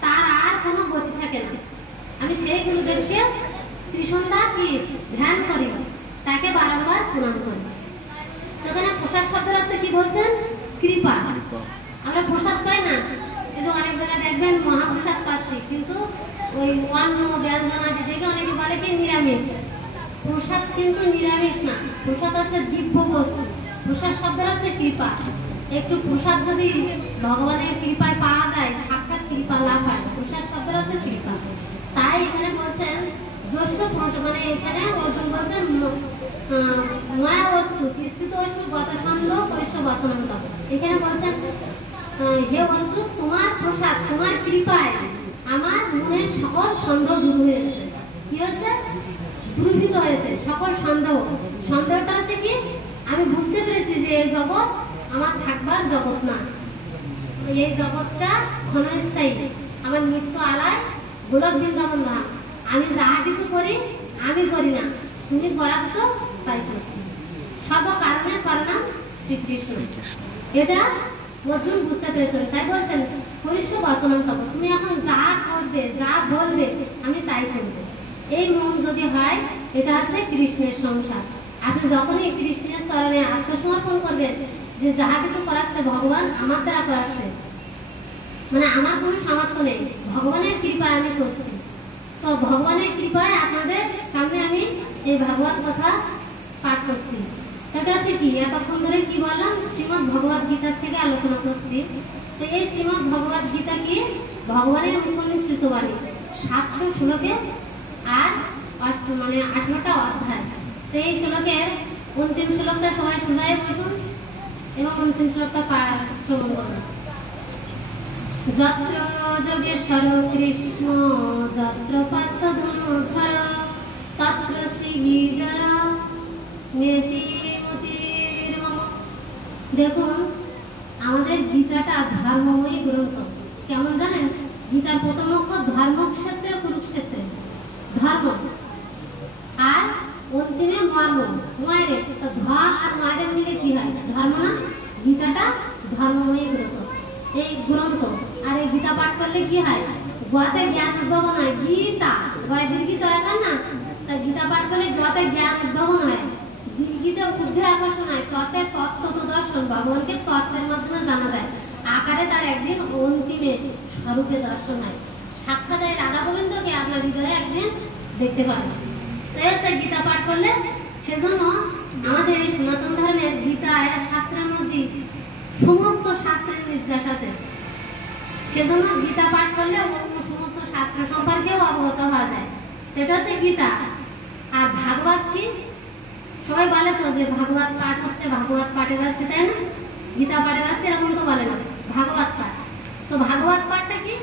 তার আর কোনো গতি থাকে না। আমি সেই গুরুদেবকে ত্রিসন্ধ্যা কি ধ্যান করি, তাকে বারবার প্রণাম করি। এখানে প্রসাদ শব্দের অর্থ কি বলছেন? কৃপা। আমরা প্রসাদ পাই না, কিন্তু অনেক জায়গায় দেখবেন মহাপ্রসাদ পাচ্ছি, কিন্তু ওই অন্ন ব্যঞ্জন আছে দেখে অনেকে বলে কি নিরামিষ। প্রসাদ কিন্তু নিরামিষ না, প্রসাদ হচ্ছে দিব্য বস্তু। প্রসাদ শব্দের হচ্ছে কৃপা। একটু প্রসাদ যদি ভগবানের কৃপায় পাওয়া যায়, সাক্ষাৎ কৃপা লাভ হয়। প্রসাদ শব্দের হচ্ছে কৃপা। তাই এখানে বলছেন যস্য প্রসাদ, মানে এখানে অর্জুন বলছেন নয়া বস্তু স্থিত বস্তু গত সন্দেহ পরিষ্য বচনন্ত। এখানে বলছেন হে বস্তু, তোমার প্রসাদ, তোমার কৃপায় আমার মনের সকল সন্দেহ দূর হয়েছে। কি হচ্ছে? দূরীভূত হয়েছে সকল সন্দেহ। সন্দেহটা হচ্ছে কি? আমি বুঝতে পেরেছি যে এই জগৎ আমার থাকবার জগৎ না, এই জগৎটা ক্ষণস্থায়ী। আমার মৃত্যু আলায় গোলক বৃন্দাবন ধাম। আমি যাহা কিছু করি আমি করি না, তুমি করাচ্ছ তাই করছি। সর্ব কারণের কারণ শ্রীকৃষ্ণ। এটা অর্জুন বুঝতে পেরেছিল। তাই বলছেন পরিষ্য বচনন্তব্য, তুমি এখন যা করবে যা বলবে আমি তাই করবো। এই মন যদি হয়, এটা হচ্ছে কৃষ্ণের সংসার। আপনি যখনই কৃষ্ণের চরণে আত্মসমর্পণ করবেন, যে যাহা কিছু করাচ্ছে ভগবান আমার দ্বারা করাচ্ছে, মানে আমার কোনো সামর্থ্য নেই, ভগবানের কৃপায় আমি করছি। তো ভগবানের কৃপায় আপনাদের সামনে আমি এই ভাগবত কথা পাঠ করছি। এটা হচ্ছে কি, এতক্ষণ ধরে কি বললাম? শ্রীমদ্ ভগবদ গীতার থেকে আলোচনা করছি। তো এই শ্রীমদ্ ভগবদ গীতা কি? ভগবানের উপনিষৃত বাণী, 700 শ্লোকে আর 18টা অধ্যায়। তো এই শ্লোকের অন্তিম শ্লোকটা সবাই শুধায় বসুন এবং অন্তিম শ্লোকটা শ্রবণ করুন। যত্র যোগেশ্বর কৃষ্ণ যত্র পার্থ ধনুর্ধর তত্র শ্রী বিজয় নেতিমতির মম। দেখুন, আমাদের গীতাটা ধর্মময়ী গ্রন্থ। কেমন জানেন? গীতার প্রথম অক্ষর ধর্মক্ষেত্রে কুরুক্ষেত্রে, ধর্ম, আর অন্তিমে মর্ম, ময়রে। তো ধ আর ময়রে মিলে কি হয়? ধর্ম না? গীতাটা ধর্মময়ী গ্রন্থ, এই গ্রন্থ। আর এই গীতা পাঠ করলে কি হয়? গতে জ্ঞান উদ্ভাবন হয়। গীতা গয় দীর্ঘিত হয় না? তা গীতা পাঠ করলে গতে জ্ঞান উদ্ভাবন হয়, দীর্ঘিতে ঊর্ধ্বে আকর্ষণ হয়, ততে তত্ত্ব দর্শন, ভগবানকে তত্ত্বের মাধ্যমে জানা যায়। আকারে তার একদিন অন্তিমে স্বরূপে দর্শন হয়। সাক্ষাৎ রাধা গোবিন্দকে আপনার হৃদয়ে একদিন দেখতে পাবেন। তাই হচ্ছে গীতা পাঠ করলে। সেজন্য আমাদের এই সনাতন ধর্মের গীতায় শাস্ত্রের মধ্যে সমস্ত শাস্ত্রের নির্দেশ আছে। সেজন্য গীতা পাঠ করলে অন্য সমস্ত শাস্ত্র সম্পর্কেও অবগত হওয়া যায়। সেটা হচ্ছে গীতা। আর ভাগবত কি? সবাই বলে তো যে ভাগবত পাঠ হচ্ছে, ভাগবত পাঠে যাচ্ছে, তাই না? গীতা পাঠে যাচ্ছে এরকম তো বলে না, ভাগবত পাঠ। তো ভাগবত পাঠটা কি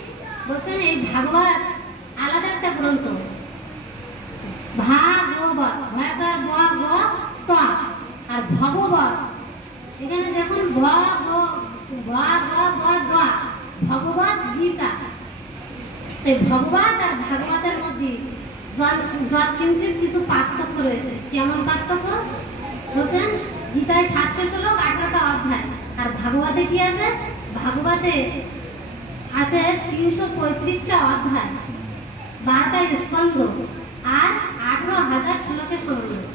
বলছেন? এই ভাগবত আলাদা একটা গ্রন্থ। ভাগবত, ভয়কার ব গ ত, আর ভগবত। এখানে দেখুন ভ গ গ গ, ভগবত গীতা। এই ভগবত আর ভাগবতের মধ্যে কিঞ্চিত কিছু পার্থক্য রয়েছে। কেমন পার্থক্য? বলছেন গীতায় 700 শ্লোক 18টা অধ্যায়, আর ভাগবতে কি আছে? ভাগবতে আছে 335টা অধ্যায়, 12টা স্কন্ধ, আর 18,000 শ্লোকের সমন্বয়।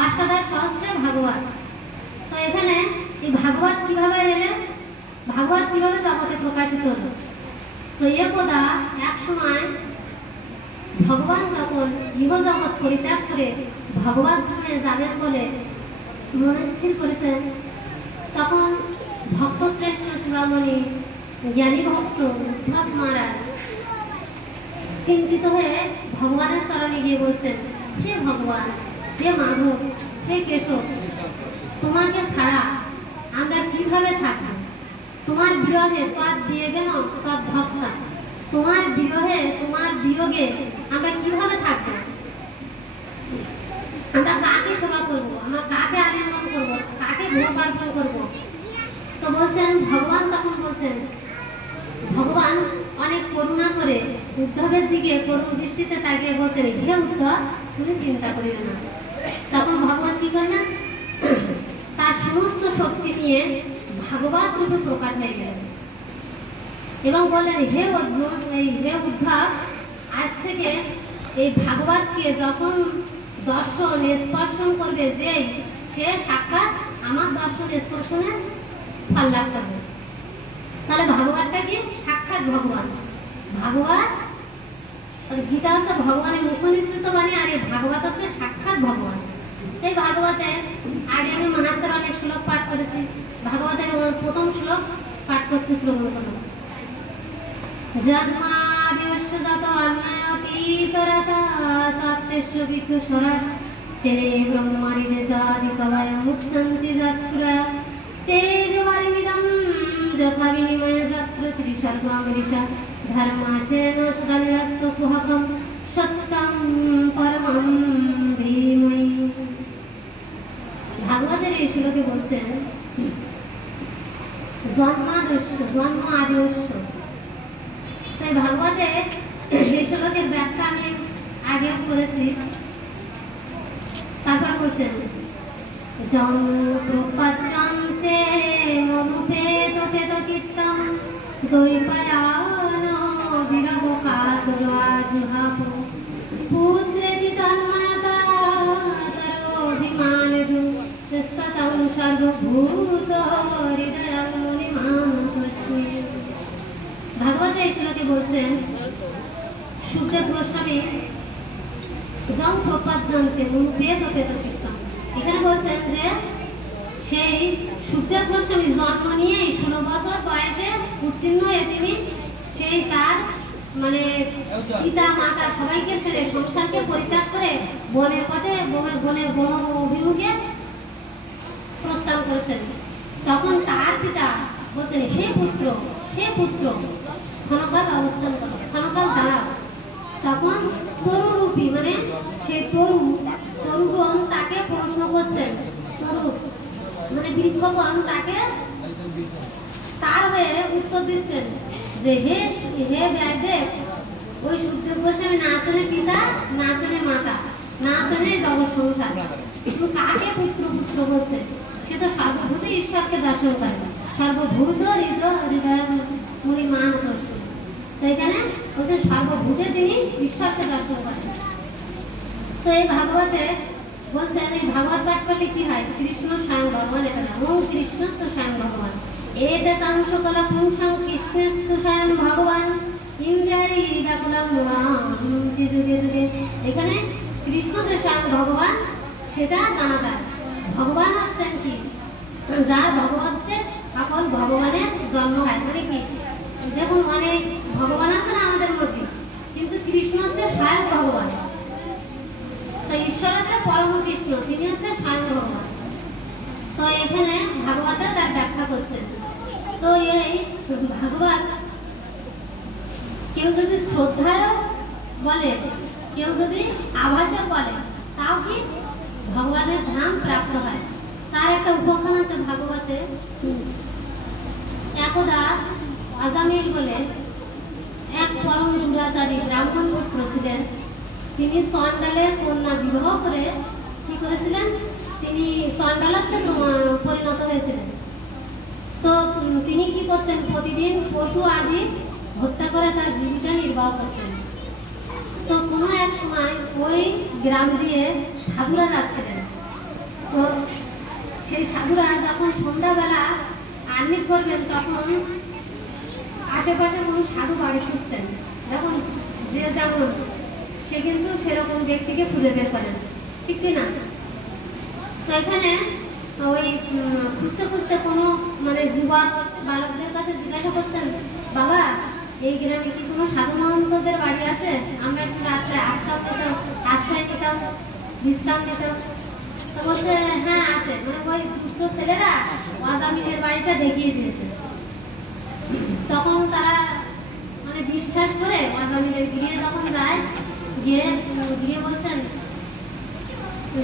অষ্টাদশ সহস্রে ভাগবত। তো এখানে এই ভাগবত কিভাবে এলেন? ভাগবত কিভাবে জগতে প্রকাশিত হলো? তো একদা এক সময় ভগবান যখন জীবজগৎ পরিত্যাগ করে ভগবান ধামে যাবেন বলে মনে স্থির করেছেন, তখন ভক্ত শ্রেষ্ঠ চূড়ামণি জ্ঞানী ভক্ত উদ্ধব মহারাজ চিন্তিত হয়ে ভগবানের চরণে গিয়ে বলছেন, হে ভগবান, হে মাধব, হে কেশব, তোমাকে ছাড়া আমরা কিভাবে থাকি? তোমার বিরহে পথ দিয়ে গেল তৎ ভক্তা, তোমার বিরহে, তোমার বিয়োগে আমরা কিভাবে থাকবো? আমরা কাকে সেবা করবো? আমরা কাকে আলিঙ্গন করবো? কাকে ভোগ অর্পণ করবো? তো বলছেন ভগবান, তখন বলছেন, ভগবান অনেক করুণা করে উদ্ধবের দিকে করুণ দৃষ্টিতে তাকিয়ে বলছেন, হে উদ্ধব, তুমি চিন্তা করিবে না। তখন ভগবান কি করলেন? তার সমস্ত শক্তি নিয়ে ভাগবত রূপে প্রকাশ হয়ে গেলেন এবং বললেন, হে অর্জুন, হে উদ্ধব, আজ থেকে এই ভাগবতকে যখন দর্শন স্পর্শন করবে যে সে সাক্ষাৎ আমার দর্শন স্পর্শনে ফল লাভ করবে। তাহলে ভাগবতটা কি? সাক্ষাৎ ভগবান। ভাগবত গীতা হচ্ছে ভগবানের মুখ নিঃসৃত বাণী, আর এই ভাগবত হচ্ছে সাক্ষাৎ ভগবান। এই ভাগবতে আগে আমি মাহাত্মের অনেক শ্লোক পাঠ করেছি। ভাগবতের প্রথম শ্লোক পাঠ করছি, শ্লোক জন্মাদ্যস্য যত অন্যায়তীতরতা সত্যস্য বিদ্যুৎসরাট তেনে ব্রহ্মারিদেশাদি কবয় মুক্ষন্তি যৎসুরা তেজবারিমিদং যথা বিনিময়ে যত্র ত্রিসর্গমৃষা ধর্মাশেন সদন্যস্তু কুহকম সত্যম পরমং ধীমহি। ভাগবতের এই শ্লোকে বলছেন জন্মাদ্যস্য, জন্ম আদ্যস্য। তাই ভাগবতে এই শ্লোকের ব্যাখ্যা আমি আগে করেছি। তারপর বলছেন জন্মপ্রপঞ্চে মনুপেত পেত কীর্তন দৈপরায়ণ বিরহ কাতরাজুহাপ পুত্রেতি তন্ময়তা তরোভিমানেষু স্ততং সর্বভূত হৃদয়ং মুনিমাং তস্मै। ভাগবতে এই শ্লোকে বলছেন সুখদেব গোস্বামী জং প্রপঞ্চে মনুপেত পেত কীর্তন। এখানে বলছেন যে সেই সুখদেব গোস্বামী জন্ম নিয়ে 16 বছর বয়সে উত্তীর্ণ হয়ে তিনি সেই তার মানে পিতা মাতা সবাইকে ছেড়ে সংসারকে পরিত্যাগ করে বনের পথে বন অভিমুখে প্রস্থান করেছেন। তখন তার পিতা বলছেন হে পুত্র ক্ষণকাল অবস্থান করো, ক্ষণকাল দাঁড়াও। তখন তরুরূপী মানে সেই তরুগণ তাকে প্রশ্ন করছেন, তরু মানে বৃক্ষগণ তাকে তার হয়ে উত্তর দিচ্ছেন যে হে ব্যাসদেব, ওই সুখদেব গোস্বামী না ছিলেন পিতা, না ছিলেন মাতা, না ছিলেন জগৎ সংসার, কিন্তু কাকে পুত্র বলছে? সে তো সর্বভূত ঈশ্বরকে দর্শন করে, সর্বভূত হৃদয় মুনিমান দর্শন। তো এখানে বলছে সর্বভূতে তিনি ঈশ্বরকে দর্শন করেন। তো এই ভাগবতে বলছেন এই ভাগবত পাঠ করলে কি হয়? কৃষ্ণ স্বয়ং ভগবান, এটা না ওম কৃষ্ণ তো স্বয়ং ভগবান এতে সংসকল পুংসং কৃষ্ণস্তু স্বয়ং ভগবান ইন্দ্রারি ব্যাকুলম যুগে যুগে। এখানে কৃষ্ণ যে স্বয়ং ভগবান সেটা জানা যায়। ভগবান হচ্ছেন কি? যার ভগবতের সকল ভগবানের জন্ম হয়। মানে কি, দেখুন অনেক ভগবান আছে না আমাদের মধ্যে, কিন্তু কৃষ্ণ হচ্ছে স্বয়ং ভগবান। তো ঈশ্বর হচ্ছে পরম কৃষ্ণ, তিনি হচ্ছে স্বয়ং ভগবান। তো এখানে ভাগবতে তার ব্যাখ্যা করছেন। তো এই ভাগবত কেউ যদি শ্রদ্ধায় বলে, কেউ যদি আভাসে বলে, তাও কি ভগবানের ধাম প্রাপ্ত হয়। তার একটা উপাখ্যান আছে ভাগবতে। একদা আজামিল বলে এক পরম দুরাচারী ব্রাহ্মণ পুত্র ছিলেন। তিনি চণ্ডালের কন্যা বিবাহ করে কি করেছিলেন? তিনি চণ্ডালাতে পরিণত হয়েছিলেন। তো তিনি কি করতেন? প্রতিদিন পশু আদি হত্যা করে তার জীবিকা নির্বাহ করতেন। তো কোনো এক সময় ওই গ্রাম দিয়ে সাধুরা যাচ্ছিলেন। তো সেই সাধুরা যখন সন্ধ্যাবেলা আরতি করবেন, তখন আশেপাশে কোনো সাধু বাড়ি খুঁজতেন। যখন যে যেমন সে কিন্তু সেরকম ব্যক্তিকে খুঁজে বের করেন, ঠিক কিনা? তো এখানে ওই খুঁজতে খুঁজতে কোনো মানে যুবক বালকদের কাছে জিজ্ঞাসা করতেন, বাবা এই গ্রামে কি কোনো সাধু মহন্তদের বাড়ি আছে? আমরা একটু রাত্রে আশ্রয় নিতাম, বিশ্রাম নিতাম। তো বলছে হ্যাঁ আছে। মানে ওই দুষ্ট ছেলেরা আজামিলের বাড়িটা দেখিয়ে দিয়েছে। তখন তারা মানে বিশ্বাস করে আজামিলের গিয়ে যখন যায়, গিয়ে বলছেন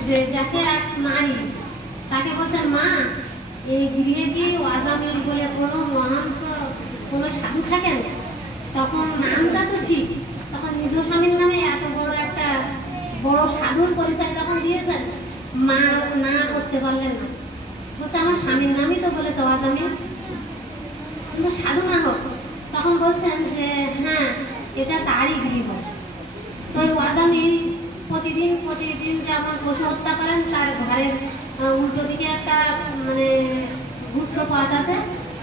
যে যাকে এক নারী, তাকে বলছেন মা এই গৃহে কি আজামিল বলে কোনো মহান্ত কোনো সাধু থাকেন? তখন নামটা তো ঠিক, তখন নিজ স্বামীর নামে এত বড় একটা বড় সাধুর পরিচয় যখন দিয়েছেন, মা না করতে পারলেন না। বলছে আমার স্বামীর নামই তো বলে তো আজামিল, কিন্তু সাধু না হোক। তখন বলছেন যে হ্যাঁ এটা তারই গৃহ। তো তো আদামি প্রতিদিন যে আমার পশু হত্যা করেন, তার ঘরের উল্টো দিকে একটা মানে গুপ্ত পথ আছে,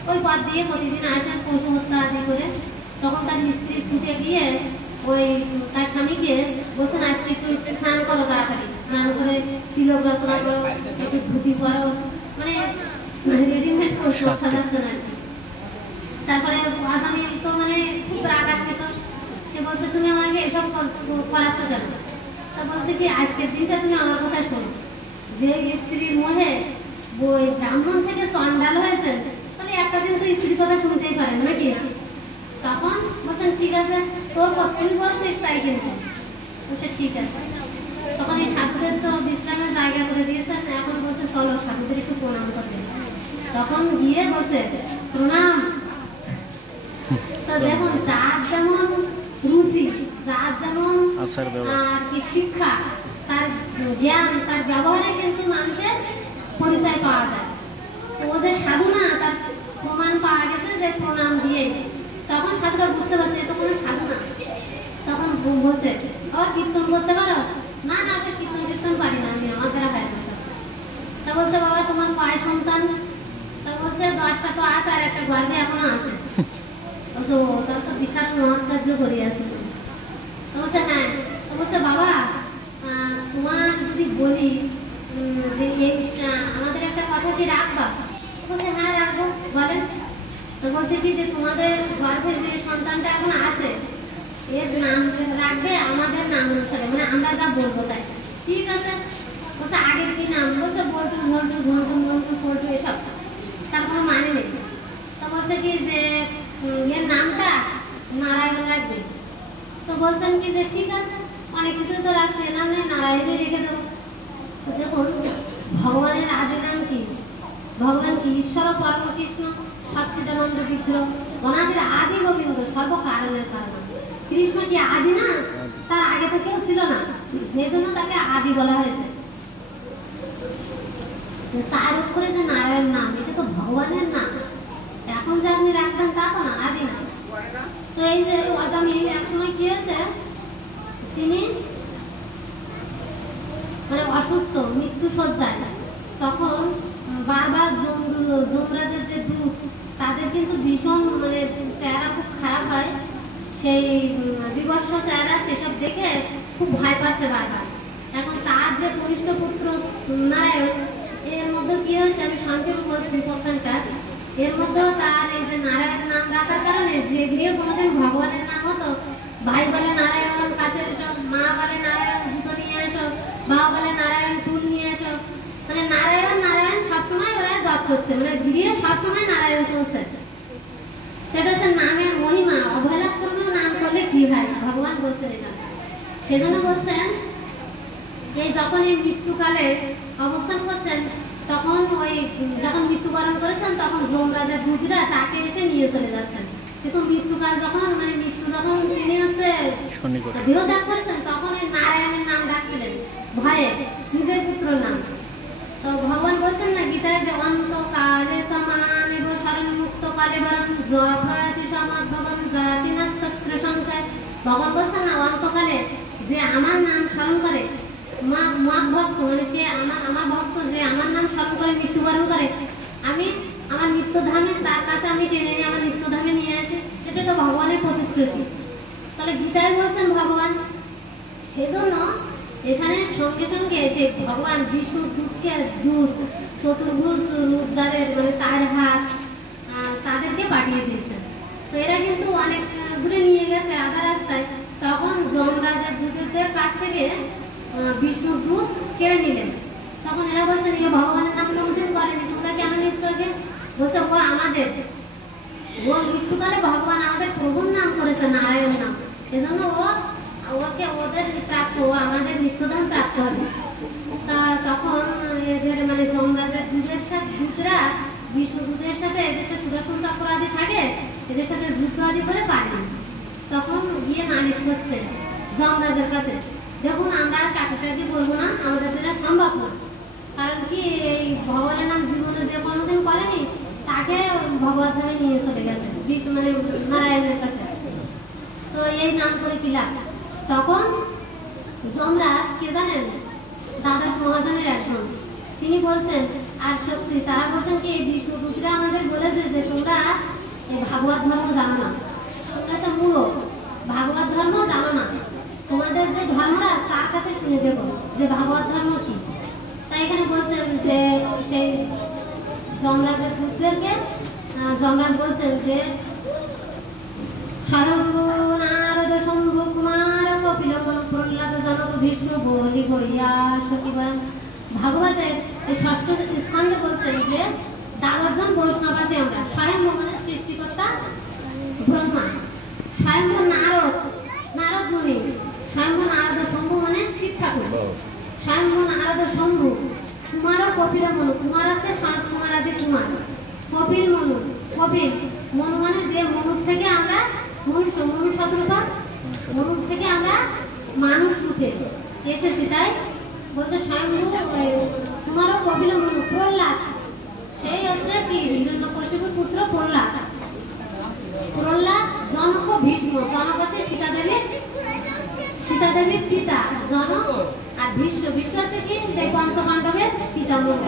ওই পথ দিয়ে প্রতিদিন আসেন পশু হত্যা আদি করে। তখন তার স্ত্রী ছুটে গিয়ে ওই তার স্বামীকে বলছেন, আজকে একটু স্নান করো, তাড়াতাড়ি স্নান করে তিলক রচনা করো, একটু ধুতি পরো, মানে রেডিমেড পশু হত্যা যাচ্ছে না। তারপরে আদামি তো মানে খুব রাগান্বিত, সে বলছে তুমি আমাকে এসব করাচ্ছ কেন? তা বলছে কি, আজকের দিনটা তুমি আমার কথা শোনো, যে স্ত্রীর মোহে ওই ব্রাহ্মণ থেকে চন্ডাল হয়েছে, তাহলে একটা দিন তো স্ত্রীর কথা শুনতেই পারে নাকি না? তখন বলছেন ঠিক আছে, তোর তুই বলছিস তাই, কিন্তু বলছে ঠিক আছে। তখন এই সাধুদের তো বিশ্রামের জায়গা করে দিয়েছেন, এখন বলছে চলো সাধুদের একটু প্রণাম করতে। তখন গিয়ে বলছে প্রণাম। তো দেখুন, যার যেমন রুচি, যার যেমন কি শিক্ষা, তার জ্ঞান, তার ব্যবহারে কিন্তু মানুষের পরিচয় পাওয়া যায়। তো ওদের সাধনা তার প্রমাণ পাওয়া গেছে যে প্রণাম দিয়ে। তখন সাধুরা বুঝতে পারছে এ তো কোনো সাধু না। তখন বলছে, আবার কীর্তন করতে পারো? না না, কীর্তন পারি না আমি, আমার দ্বারা হয় না। তা বলছে বাবা তোমার কয় সন্তান? তা বলছে 10টা তো আছে, আর একটা গর্ভে এখনো আছে। তো তার তো বিশাল মহাকার্য করিয়াছে। তো বলছে হ্যাঁ। তো বলছে বাবা তোমার যদি বলি যে এই আমাদের একটা কথা কি রাখবা? বলছে হ্যাঁ রাখবো, বলেন। তো বলছে কি যে তোমাদের গর্ভে যে সন্তানটা এখন আছে, এর নাম রাখবে আমাদের নাম অনুসারে, মানে আমরা যা বলবো তাই। ঠিক আছে। বলছে আগের কি নাম? বলছে বল্টু, ঘন্টু, ঘন্টু, মন্টু, ফল্টু, এসব। তার কোনো মানে নেই। তো বলছে কি যে এর নামটা নারায়ণ রাখবে। তো বলছেন কি যে ঠিক আছে, অনেক কিছু তো রাখছে, নাম নেই, নারায়ণই রেখে দেবো। দেখুন, ভগবানের আদি নাম কি? ভগবান কি ঈশ্বর পরম কৃষ্ণ সচ্চিদানন্দ বিগ্রহ, অনাদির আদি গোবিন্দ, সর্বকারণের কারণ। কৃষ্ণ কি আদি না? তার আগে তো কেউ ছিল না, সেই জন্য তাকে আদি বলা হয়েছে। তার উপরে যে নারায়ণ নাম, এটা তো ভগবানের নাম। এখন যে আপনি রাখবেন তা তো না, আদি না। তো এই যে আগামী একসময় কি হয়েছে, তিনি মানে অসুস্থ, মৃত্যু শয্যায়। তখন বারবার যমরাজের যে দূত, তাদের কিন্তু ভীষণ মানে চেহারা খুব খারাপ হয়, সেই বিবর্ষ চেহারা, সেসব দেখে খুব ভয় পাচ্ছে বারবার। এখন তার যে কনিষ্ঠ পুত্র নারায়ণ, এর মধ্যে কি হয়েছে আমি সংক্ষেপে বলছি প্রশ্নটা, এর মধ্যেও তার এই যে নারায়ণ নাম রাখার কারণে যে গৃহে কোনোদিন ভগবানের নাম হতো, ভাই বলে নারায়ণ কাছে এসো, মা বলে নারায়ণ জুতো নিয়ে এসো, বাবা বলে নারায়ণ ফুল নিয়ে এসো, মানে নারায়ণ নারায়ণ সবসময় ওরা জপ করছে, মানে গৃহে সবসময় নারায়ণ চলছে। সেটা হচ্ছে নামের মহিমা, অবহেলা করবেও নাম করলে কি হয়, ভগবান বলছেন এটা। সেজন্য বলছেন এই যখন এই মৃত্যুকালে অবস্থান করছেন, তখন ওই যখন মৃত্যুবরণ করেছেন, তখন যমরাজের দূতরা তাকে এসে নিয়ে চলে যাচ্ছেন। কিন্তু মৃত্যুকাল যখন মানে মৃত্যু যখন তিনি হচ্ছে দেহত্যাগ করেছেন, তখন এই নারায়ণের নাম ডাকছিলেন ভয়ে, নিজের পুত্র নাম। তো ভগবান বলছেন না গীতায় যে অন্তকালে সমান এবং শরণ মুক্ত কালে বরং জয়তি সমাদ্ভবন জাতি নাস্তত্র সংশয়। ভগবান বলছেন না অন্তকালে যে আমার নাম স্মরণ করে, মা ভক্ত মানে সে আমার ভক্ত, যে আমার নাম স্মরণ করে মৃত্যুবরণ করে, আমি আমার নিত্যধামে তার কাছে আমি টেনে নিয়ে আমার নিত্যধামে নিয়ে আসি। এটা তো ভগবানের প্রতিশ্রুতি। তাহলে গীতায় বলছেন ভগবান। সেজন্য এখানে সঙ্গে সঙ্গে সে ভগবান বিষ্ণু দূতকে, দূত চতুর্ভুজ রূপ যাদের মানে 4 হাত, তাদেরকে পাঠিয়ে দিয়েছেন। তো এরা কিন্তু অনেক দূরে নিয়ে গেছে আধা রাস্তায়। তখন যমরাজের দূতদের কাছ থেকে বিষ্ণু দূত কেড়ে নিলেন। তখন এরা বলছেন এ ভগবানের নাম কোনদিন করেনি, তোমরা কেন নিচ্ছ? বলছে ও আমাদের, ও মৃত্যুকালে ভগবান আমাদের প্রভুর নাম করেছে, নারায়ণ নাম, সেজন্য ওকে ওদের প্রাপ্ত, ও আমাদের নিত্যধাম প্রাপ্ত হবে। তা তখন এদের মানে যমরাজের দূতরা বিষ্ণু দূতের সাথে, এদের তো সুদর্শন চক্র আদি থাকে, এদের সাথে যুদ্ধ আদি করে পায় না। তখন গিয়ে নালিশ করছে যমরাজের কাছে, দেখুন আমরা চাকরি বলবো না, আমাদের যেটা সম্ভব না। কারণ কি এই ভগবানের নাম জীবনে যে কোনোদিন করেনি, তাকে ভগবান ধামে নিয়ে চলে গেছে বিষ্ণু মানে নারায়ণের কাছে। তো এই নাম করে কি লাভ? তখন যমরাজ কে জানেন? দ্বাদশ মহাজনের একজন। তিনি বলছেন, আর সত্যি তারা বলছেন কি এই বিষ্ণুপুত্রা আমাদের বলেছে যে তোমরা এই ভাগবত ধর্ম জানো না, তোমরা তো মূঢ়, ভাগবত ধর্ম জানো না, তোমাদের যে ধর্মরাজ তার কাছে শুনে দেখো যে ভাগবত ধর্ম কি। তাই এখানে বলছেন যে সেই যমরাজের পুত্রদেরকে যমরাজ বলছেন যে স্বয়ম্ভু নারদ শম্ভু কুমার কপিল প্রহ্লাদ জনক বিষ্ণু বলি হইয়া সচিবান। ভাগবতের এই ষষ্ঠ স্কন্ধে বলছেন যে 12 জন বৈষ্ণব আছি আমরা। স্বয়ম্ভু মানে সৃষ্টিকর্তা ব্রহ্মা, স্বয়ম্ভু নারদ নারদ মুনি, স্বয়ম্ভু নারদ শম্ভু মানে শিব ঠাকুর, স্বয়ম্ভু নারদ শম্ভু কুমার কপিল মনু, কুমার আছে সনত কুমার আদি কুমার, কপিল মনু, কপিল মনু মানে যে মনু থেকে আমরা মনুষ্য, মনু শত্রুপা, মনু থেকে আমরা মানুষ রূপে এসেছি। তাই বলতে স্বয়ম্ভু কুমার কপিল মনু প্রহ্লাদ, সেই হচ্ছে কি হিরণ্যকশিপুর পুত্র প্রহ্লাদ। প্রহ্লাদ জনক ভীষ্ম, জনক আছে সীতাদেবীর পিতা জনক, আর ভীষ্ম হচ্ছে কি পঞ্চপাণ্ডবের পিতামহ।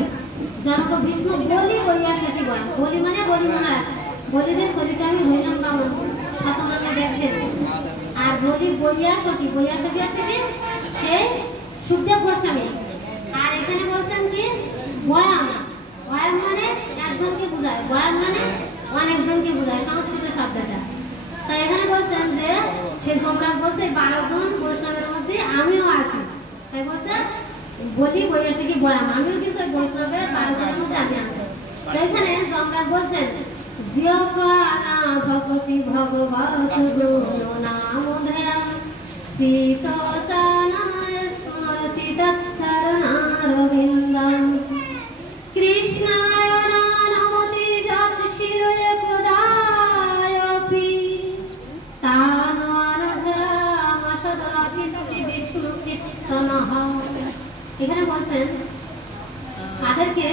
জনক ভীষ্ম বলি বলিয়া সেটি বল, বলি মানে বলি মহারাজ, বলিদের শরীরটা আমি হইলাম বামন শতনামে দেখছেন। আর বলি বলিয়া সতী আছে কি সে সুখদেব গোস্বামী। আর এখানে বলছেন কি বয়াম, বয়াম মানে একজনকে বোঝায়, বয়াম মানে অনেকজনকে বোঝায় সংস্কৃত শব্দটা। তাই এখানে বলছেন যে সে যমরাজ বলছে 12 জন বৈষ্ণবের মধ্যে আমিও আছি। তাই বলছে বলি বইয়া থেকে বয়াম, আমিও কিন্তু বৈষ্ণবের 12 জনের মধ্যে আমি আছি। তো এখানে যমরাজ বলছেন ভগবতী ভগবত গুণ নাম ধ্যান সীতচানায় স্মরতি তৎসরণারবিন্দম কৃষ্ণায় নানমতি যৎ শিরয়ে প্রদায়পি তাননুধামসদাচিত্তি বিষ্ণু কীর্তনঃ। এখানে বলছেন কাদেরকে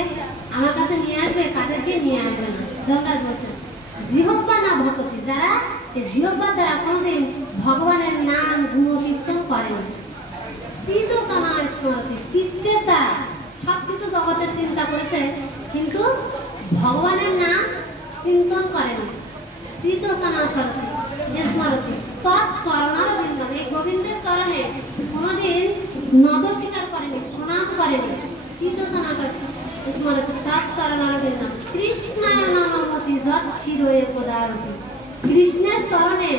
আমার কাছে নিয়ে আসবে, কাদেরকে নিয়ে আসবে না। যমরাজ বলছেন জিহ্বা না ভক্তি, যারা এই জিহ্বার দ্বারা কোনোদিন ভগবানের নাম গুণ কীর্তন করেনি, চিত্তনা স্মরতি, চিত্তের দ্বারা সবকিছু জগতের চিন্তা করেছে কিন্তু ভগবানের নাম চিন্তন করেনি। চিত্তনা স্মরতি তৎচরণারবিন্দম, এই গোবিন্দের চরণে কোনোদিন নদ স্বীকার করেনি, প্রণাম করেনি। চিত্তনা স্মরতি তৎচরণারবিন্দম কৃষ্ণায় নামমতি যৎ শিরয়ে প্রদায়পি, কৃষ্ণের চরণে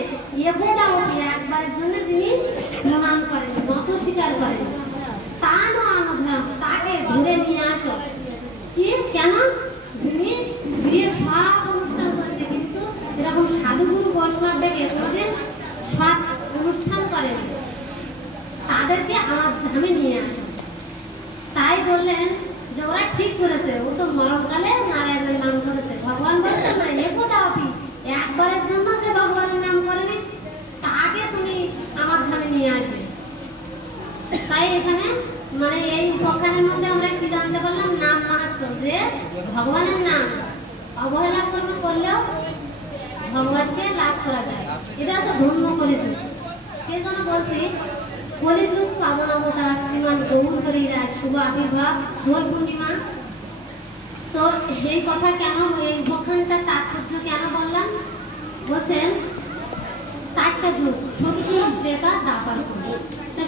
একদাওপি একবারের জন্য তিনি প্রণাম করেন, নত স্বীকার করেন। তাকে ধরে নিয়ে আসো। কি কেন? তিনি গৃহে সব অনুষ্ঠান করেছে কিন্তু এরকম সাধুগুরু বৈষ্ণব ডেকে কোনোদিন সব অনুষ্ঠান করেন, তাদেরকে আমার ধামে নিয়ে আসো। তাই বললেন যে ওরা ঠিক করেছে, ও তো মরণকালে নারায়ণের নাম করেছে। ভগবান বলছেন না একদাওপি, একবারের জন্য যে ভগবানের নাম করেনি তাকে তুমি আমার ধামে নিয়ে আসবে। তাই এখানে মানে এই উপাখ্যানের মধ্যে আমরা কি জানতে পারলাম? নাম মাহাত্ম, যে ভগবানের নাম অবহেলা করলেও ভগবানকে লাভ করা যায়, এটা তো ধন্য করে দিচ্ছে। সেই জন্য বলছি কলিযুগ পাবন অবতার শ্রীমান গৌর হরি রায় শুভ আবির্ভাব দোল পূর্ণিমা। তো এই কথা কেন, এই উপাখ্যানটার তাৎপর্য কেন বললাম? বলছেন 4টা যুগ, সত্যযুগ, ত্রেতা, দ্বাপর যুগ।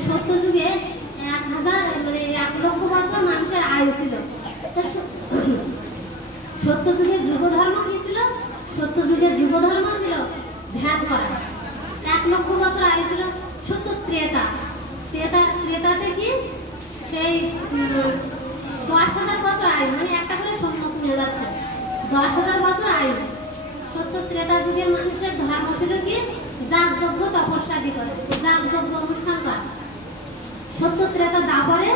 সত্য যুগে 1 লক্ষ বছর মানুষের আয়ু ছিল। সত্য যুগের যুগ ধর্ম কি ছিল? সত্য যুগের যুগ ধর্ম ছিল ধ্যান করা। 1 লক্ষ বছর আয়ু ছিল। সত্য ত্রেতাতে কি সেই 10,000 বছর আয়ু, মানে একটা করে শূন্য কমে যাচ্ছে, 10,000 বছর আয়ু। সত্য ত্রেতা যুগের মানুষের ধর্ম ছিল কি যাগযজ্ঞ তপস্যাদি করে, যাগযজ্ঞ অনুষ্ঠান করে। সত্য ত্রেতা দ্বাপরে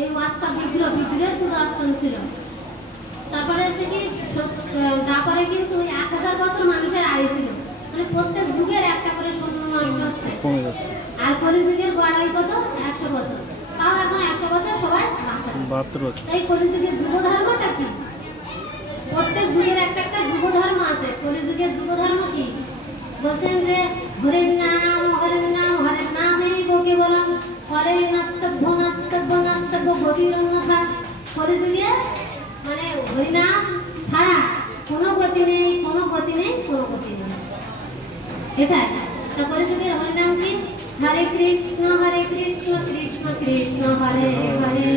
এই ওয়াস্তা বিগ্রহের পূজা অর্চন ছিল। তারপরে হচ্ছে কি দ্বাপরে কিন্তু 1000 বছর মানুষের আয়ু ছিল, মানে প্রত্যেক যুগের একটা করে শূন্য নষ্ট হচ্ছে। আর কলিযুগের গড় আয়ু কত? 100 বছর। তাও এখন 100 বছর সবাই 72 বছর। এই কলিযুগের যুগ ধর্মটা কি? প্রত্যেক যুগের একটা যুগ ধর্ম আছে। কলিযুগের যুগ ধর্ম কি? বলছেন যে হরের নাম হরের নাম হরের নামেই বকে বললাম হরে নাস্তভ্য নাস্তভ্য নাস্তভ্য গতির অন্যথা কলিযুগে মানে হরিনাম ছাড়া কোনো গতি নেই, কোনো গতি নেই, কোনো গতি নেই। এটাই তা কলিযুগের হরিনাম কি? হরে কৃষ্ণ কৃষ্ণ কৃষ্ণ হরে হরে,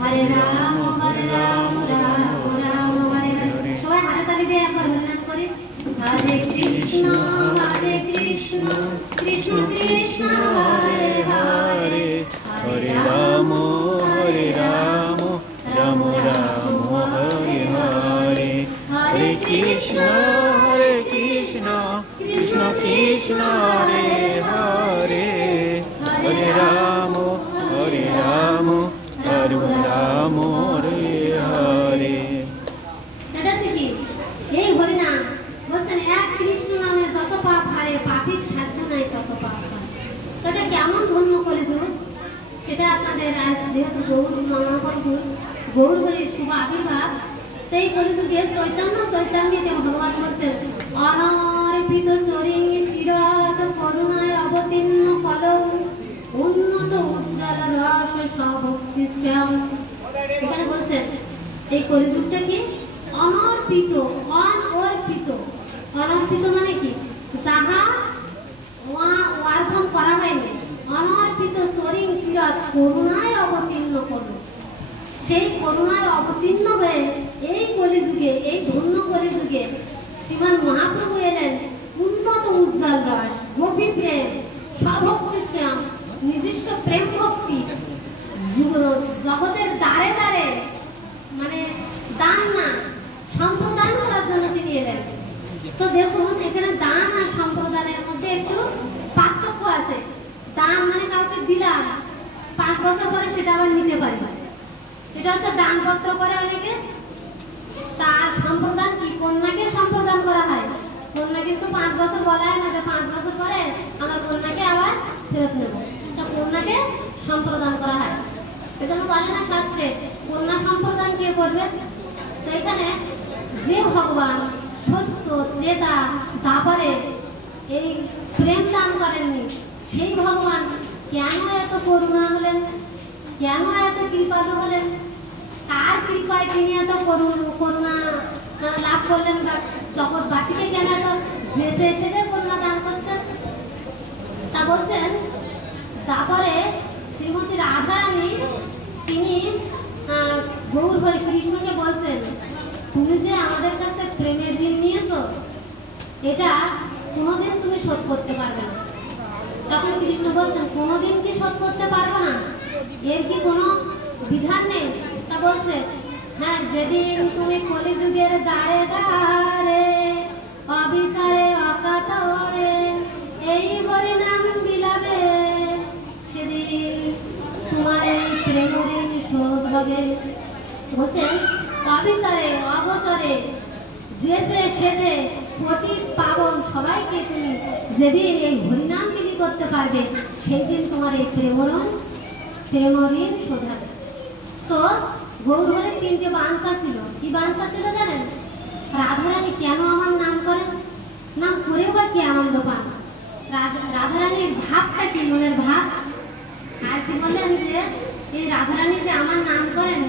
হরে রাম রাম রাম হরে হরে। সবাই হাততালি দিয়ে একবার হরিনাম করি। হরে কৃষ্ণ কৃষ্ণ কৃষ্ণ হরে হরে, হরে রাম রাম রাম হরে হরে, হরে কৃষ্ণ কৃষ্ণ কৃষ্ণ হরে হরে, হরে রাম রাম হরে হরে। এটা কি এই হরিনাম বলছেন এক কৃষ্ণ নামে যত পাপ হারে, পাপীর সাধ্য নাই তত পাপ হারে। তো এটা কেমন ধন্য করে দেব সেটা আপনাদের আজ যেহেতু গৌর হরির শুভ আবির্ভাব, সেই কলিযুগে চৈতন্যে ভগবান বলছেন অনর্পিত চরিং চিরাত করুণায় অবতীর্ণ কলৌ উন্নত উজ্জ্বল রস সভক্তি শ্যাম। এখানে বলছেন এই কলিযুগটা কি অনর্পিত, অনর্পিত। অনর্পিত মানে কি? যাহা অর্পণ করা হয়নি। অনর্পিত চরিং চিরাত করুণায় অবতীর্ণ করুন, সেই করুণায় অবতীর্ণ হয়ে এই কলিযুগে, এই ধন্য কলিযুগে শ্রীমান মহাপ্রভু এলেন উন্নত উজ্জ্বল রস, গোপী প্রেম, স্বভক্তি শ্যাম, নিজস্ব প্রেম ভক্তি জগতের দ্বারে দ্বারে মানে দান না সম্প্রদান করার জন্য তিনি এলেন। তো দেখুন এখানে দান আর সম্প্রদানের মধ্যে একটু পার্থক্য আছে। দান মানে কাউকে দিলাম, 5 বছর পরে সেটা আবার নিতে পারি, এটা হচ্ছে দানপত্র করে অনেকে। তার সম্প্রদান কি? কন্যাকে সম্প্রদান করা হয়। কন্যা কিন্তু 5 বছর বলা হয় না যে 5 বছর পরে আমার কন্যাকে আবার ফেরত নেব, তা কন্যাকে সম্প্রদান করা হয়। এজন্য বলে না শাস্ত্রে কন্যা সম্প্রদান কে করবে? তো এখানে যে ভগবান সত্য ত্রেতা তারপরে এই প্রেম দান করেননি, সেই ভগবান কেন এত করুণা হলেন, কেন এত কৃপালু হলেন? কার কৃপায় তিনি এত করুণা লাভ করলেন বা জগৎবাসীকে কেন এত যেতে সেতে করুণা দান করছেন? তা বলছেন তারপরে শ্রীমতী রাধারানী তিনি গৌর হরি কৃষ্ণকে বলছেন তুমি যে আমাদের কাছে প্রেমের ঋণ নিয়েছো এটা কোনোদিন তুমি শোধ করতে পারবে না। তখন কৃষ্ণ বলছেন কোনোদিন কি শোধ করতে পারবো না? এর কি কোনো বিধান নেই? তা বলছে হ্যাঁ, যেদিন তুমি কলিযুগের দ্বারে দ্বারে অবিচারে অকাতরে এই হরিনাম বিলাবে, সেদিন তোমার এই প্রেম ঋণ শোধ হবে। বলছেন অবিচারে অবচরে যেতে সেতে পতিত পাবন সবাইকে তুমি যেদিন এই হরিনাম বিলি করতে পারবে সেই দিন তোমার এই প্রেম ঋণ শোধ হবে। তো গৌর হরির 3টে বাঞ্ছা ছিল। কি বাঞ্ছা ছিল জানেন? রাধারানী কেন আমার নাম করেন, নাম করেও বা কি আনন্দ পান? রাধারানীর ভাবটা কি, মনের ভাব। আর কি বললেন যে এই রাধারানী যে আমার নাম করেন,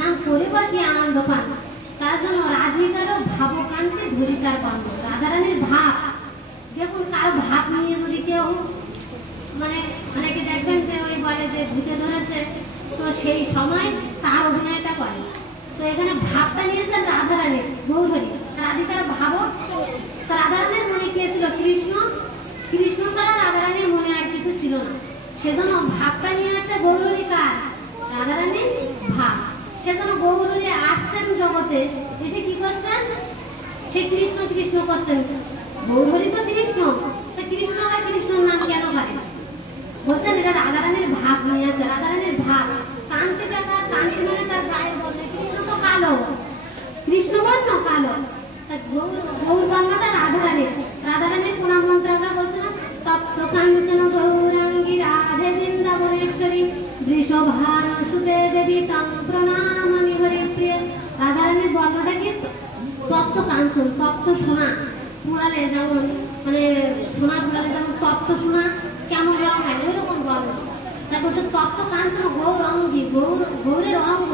নাম করে বা কি আনন্দ পান, তার জন্য রাধিকারও ভাবকান্তি ধরিতার পান। রাধারানীর ভাব দেখুন, কারো ভাব নিয়ে যদি কেউ মানে অনেকে দেখবেন যে ওই বলে যে ভূতে ধরেছে, তো সেই সময় তার অভিনয়টা করে। তো এখানে ভাবটা নিয়েছেন রাধারানী গৌর হরি, রাধিকার ভাবও। রাধারানীর মনে কে ছিল? কৃষ্ণ। কৃষ্ণ ছাড়া রাধারানীর মনে আর কিছু ছিল না, সেজন্য ভাবটা নিয়ে আসছে গৌর হরি। কার? রাধারানীর ভাব। সেজন্য গৌর হরি আসছেন জগতে, এসে কি করছেন? সে কৃষ্ণ কৃষ্ণ করছেন। গৌর হরি তো কৃষ্ণ, তা কৃষ্ণ আবার কৃষ্ণর নাম কেন করে? বলছেন এটা রাধারানীর ভাব নিয়ে আসছে। রাধারানীর ভাব কান্তি টাকা, কান্তি মানে তার গায়ের বর্ণ। কৃষ্ণ তো কালো, কৃষ্ণ বর্ণ কালো, গৌর বর্ণটা রাধারানীর। রাধারানীর প্রণাম মন্ত্র আমরা বলছিলাম তপ্ত কাঞ্চন গৌরাঙ্গী রাধে বৃন্দাবনেশ্বরী বৃষভান সুতে দেবী তং প্রণামামি হরি প্রিয়। রাধারানীর বর্ণটা কি? তপ্ত কাঞ্চন, তপ্ত সোনা। পুরালে যেমন মানে সোনা পুরালে যেমন তপ্ত সোনা কেমন রং হয়, ওইরকম বর্ণ। তারপর তো তপ্ত কাঞ্চন গৌরঙ্গী, গৌরের অঙ্গ।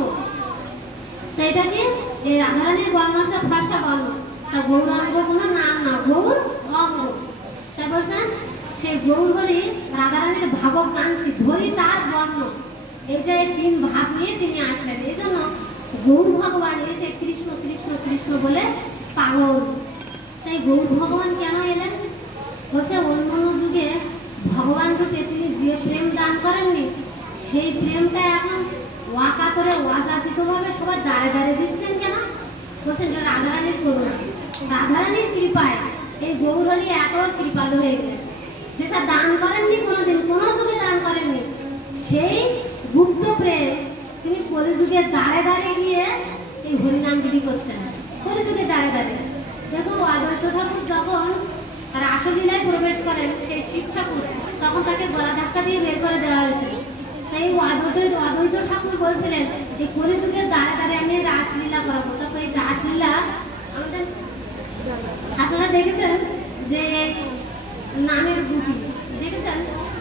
তো এটা কি এই রাধারানীর বর্ণ হচ্ছে ভাষা বর্ণ। তা গৌরাঙ্গ কোনো নাম না, গৌর অঙ্গ। তাই বলছেন সেই গৌর হরি রাধারানীর ভাবক কাঞ্চি, ধরি তার বর্ণ। এটা তিন ভাব নিয়ে তিনি আসলেন। এই জন্য গৌর ভগবান এসে কৃষ্ণ কৃষ্ণ কৃষ্ণ বলে পাগল। তাই গৌর ভগবান কেন এলেন? বলছে অন্য যুগে ভগবান রূপে তিনি যে প্রেম দান করেননি, সেই প্রেমটা এখন ওয়াকা করে ওয়াজাতিত ভাবে সবাই দাঁড়ে দাঁড়িয়ে দিচ্ছেন কেন? বলছেন যে রাধারানীর করুণা, রাধারানীর কৃপায় এই গৌর হরি এত কৃপালু হয়ে গেছে। যেটা দান করেননি কোনোদিন, কোনো যুগে দান করেননি, সেই গুপ্ত প্রেম তিনি কলিযুগে দাঁড়ে দাঁড়িয়ে গিয়ে এই হরিনাম বিধি করছেন। কলিযুগে দাঁড়ে দাঁড়িয়ে দেখুন অদ্বৈত ঠাকুর যখন রাসলীলায় প্রবেশ করেন সেই শিব ঠাকুর, তখন তাকে গলা ধাক্কা দিয়ে বের করে দেওয়া হয়েছিল। তাই অদ্বৈত ঠাকুর বলছিলেন এই কলিযুগে দাঁড়ে দাঁড়িয়ে আমি রাসলীলা করাবো। তো এই রাসলীলা আমাদের আপনারা দেখেছেন যে নামের গুটি দেখেছেন,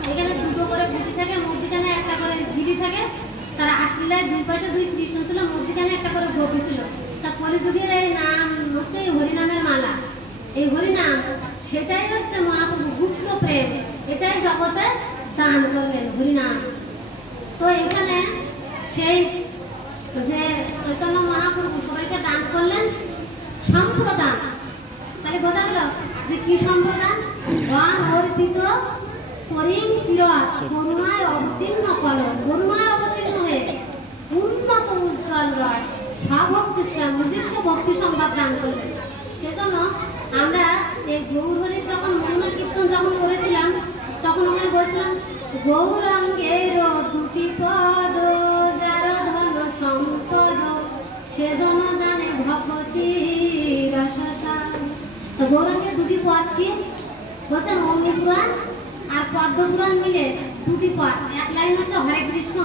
এখানে দুটো করে গুটি থাকে, মধ্যখানে একটা করে গিরি থাকে। তারা রাসলীলায় দুই পাশে দুই কৃষ্ণ ছিল, মধ্যখানে একটা করে গোপী ছিল। তা কলিযুগের এই নাম হচ্ছে এই হরিনামের মালা। এই হরিনাম সেটাই হচ্ছে মহাপ্রভু গুপ্ত প্রেম, এটাই জগতে দান করলেন হরিনাম। তো এখানে সেই যে চৈতন্য মহাপ্রভু সবাইকে দান করলেন সম্প্রদান। তাহলে বোঝা গেল যে কি সম্প্রদান? অর্পিত করিম শিরস করুণায় অবতীর্ণ কলম, করুণায় অবতীর্ণ হয়ে উন্নত উজ্জ্বল রয় স্বভক্তি নিজস্ব ভক্তি সম্ভাব দান করলেন। সেজন্য আমরা এই গৌর হরির যখন মহিমা কীর্তন যখন করেছিলাম, তখন আমরা বলছিলাম গৌরাঙ্গের দুটি পদ যার ধন সম্পদ সেজন্য জানে ভগতি রসতা। তো গৌরাঙ্গের দুটি পদ কি বলছেন? অগ্নি পুরাণ আর পদ্ম পুরাণ মিলে দুটি পদ। এক লাইন হচ্ছে হরে কৃষ্ণ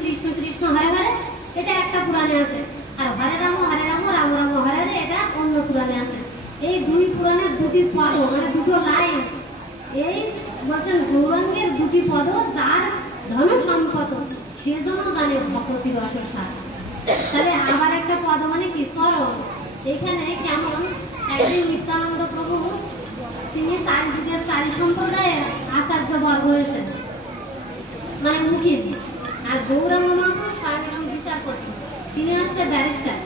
কৃষ্ণ কৃষ্ণ হরে হরে, এটা একটা পুরাণে আছে। আর হরে রাম রাম রাম হরে হরে, এটা অন্য পুরাণে আছে। এই দুই পুরাণের দুটি পদ মানে দুটো লাইন। এই বলছেন গৌরাঙ্গের দুটি পদ তার ধন সম্পদ সেজন্য জানে ভগতি রসা। তাহলে আবার একটা পদ মানে কি? চরণ। এখানে কেমন একদিন নিত্যানন্দ প্রভু তিনি চারি যুগের চারি সম্প্রদায়ের আচার্য বর্গ হয়েছেন, মানে মুখির। আর গৌরাঙ্গ মহাপুরুষ স্বয়ং বিচার করছেন, তিনি হচ্ছে ব্যারিস্টার।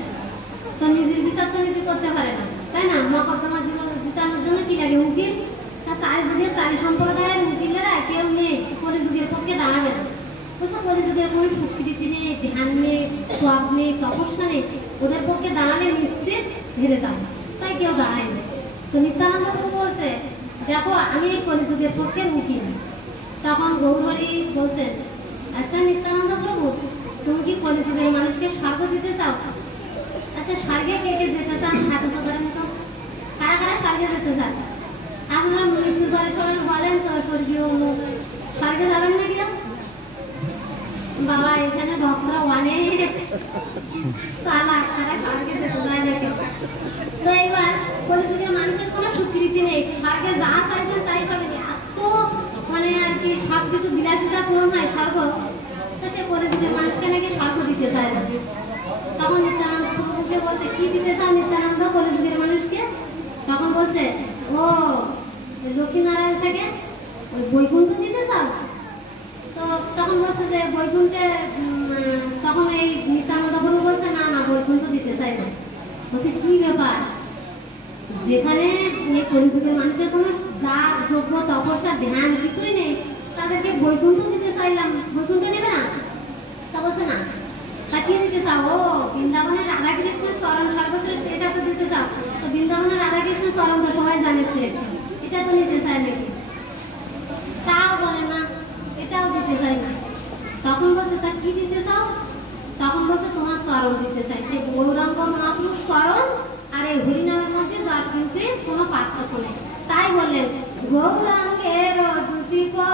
তো নিজের বিচার তো নিজে করতে পারে না, তাই না? মকদ্দমা জিতানোর জন্য কি লাগে? উকিল। তা চারি যুগের চারি সম্প্রদায়ের উকিলেরা কেউ নেই কলিযুগের পক্ষে দাঁড়াবে না। বুঝছো, কলিযুগের কোনো প্রকৃতি নেই, ধ্যান নেই, সব নেই, তপস্যা নেই, ওদের পক্ষে দাঁড়ালে মৃত্যুর ঘিরে যাবে, তাই কেউ দাঁড়ায় না। তো নিত্যানন্দ প্রভু বলছে দেখো আমি এই কলিযুগের পক্ষে উকিল। তখন গৌরহরি বলছেন আচ্ছা নিত্যানন্দ প্রভু তুমি কি কলিযুগের মানুষকে স্বর্গ দিতে চাও? আচ্ছা স্বর্গে কে কে যেতে চান হাতে করেন তো, কারা কারা স্বর্গে যেতে চান? আপনারা মৃত্যুর পরে সবাই বলেন তো স্বর্গীয় লোক স্বর্গে যাবেন না কিনা? বাবা এখানে ভক্তরা অনেক চালাক, তারা স্বর্গে যেতে চায় না কেউ। তো এবার কলিযুগের মানুষের কোনো স্বীকৃতি নেই, স্বর্গে যা চাইবেন তাই পাবেন, এত মানে আর কি সবকিছু বিলাসিতা পূরণ হয় স্বর্গ। তো সে কলিযুগের মানুষকে নাকি স্বর্গ দিতে চায় না। তখন নিত্যানন্দ প্রভুকে বলছে কি দিতে চাও নিত্যানন্দ কলিযুগের মানুষকে? তখন বলছে ও লক্ষ্মীনারায়ণ থেকে ওই বৈকুণ্ঠ দিতে চাও? তো তখন বলছে যে বৈকুণ্ঠে, তখন এই নিত্যানন্দ প্রভু বলছে না না বৈকুণ্ঠ দিতে চাই না। বলছে কি ব্যাপার? যেখানে এই কলিযুগের মানুষের কোনো যা যোগ্য তপস্যা ধ্যান কিছুই নেই, তাদেরকে বৈকুণ্ঠ দিতে চাইলাম, বৈকুণ্ঠ নেবে না? তা বলছে না। তা কি দিতে চাও? ও বৃন্দাবনের রাধাকৃষ্ণের চরণ সর্বশ্রেষ্ঠ, এটা তো দিতে চাও? তো বৃন্দাবনের রাধাকৃষ্ণের চরণ তো সবাই জানে, এটা তো নিতে চায় নাকি? তাও বলে না, এটাও দিতে চাই না। তখন বলছে তা কি দিতে চাও? তখন বলছে তোমার চরণ দিতে চাই। সেই গৌরাঙ্গ মহাপুরুষ চরণ আর এই হরিনামের মধ্যে যার কিন্তু কোনো পার্থক্য নেই। তাই বললেন গৌরাঙ্গের দুটি পদ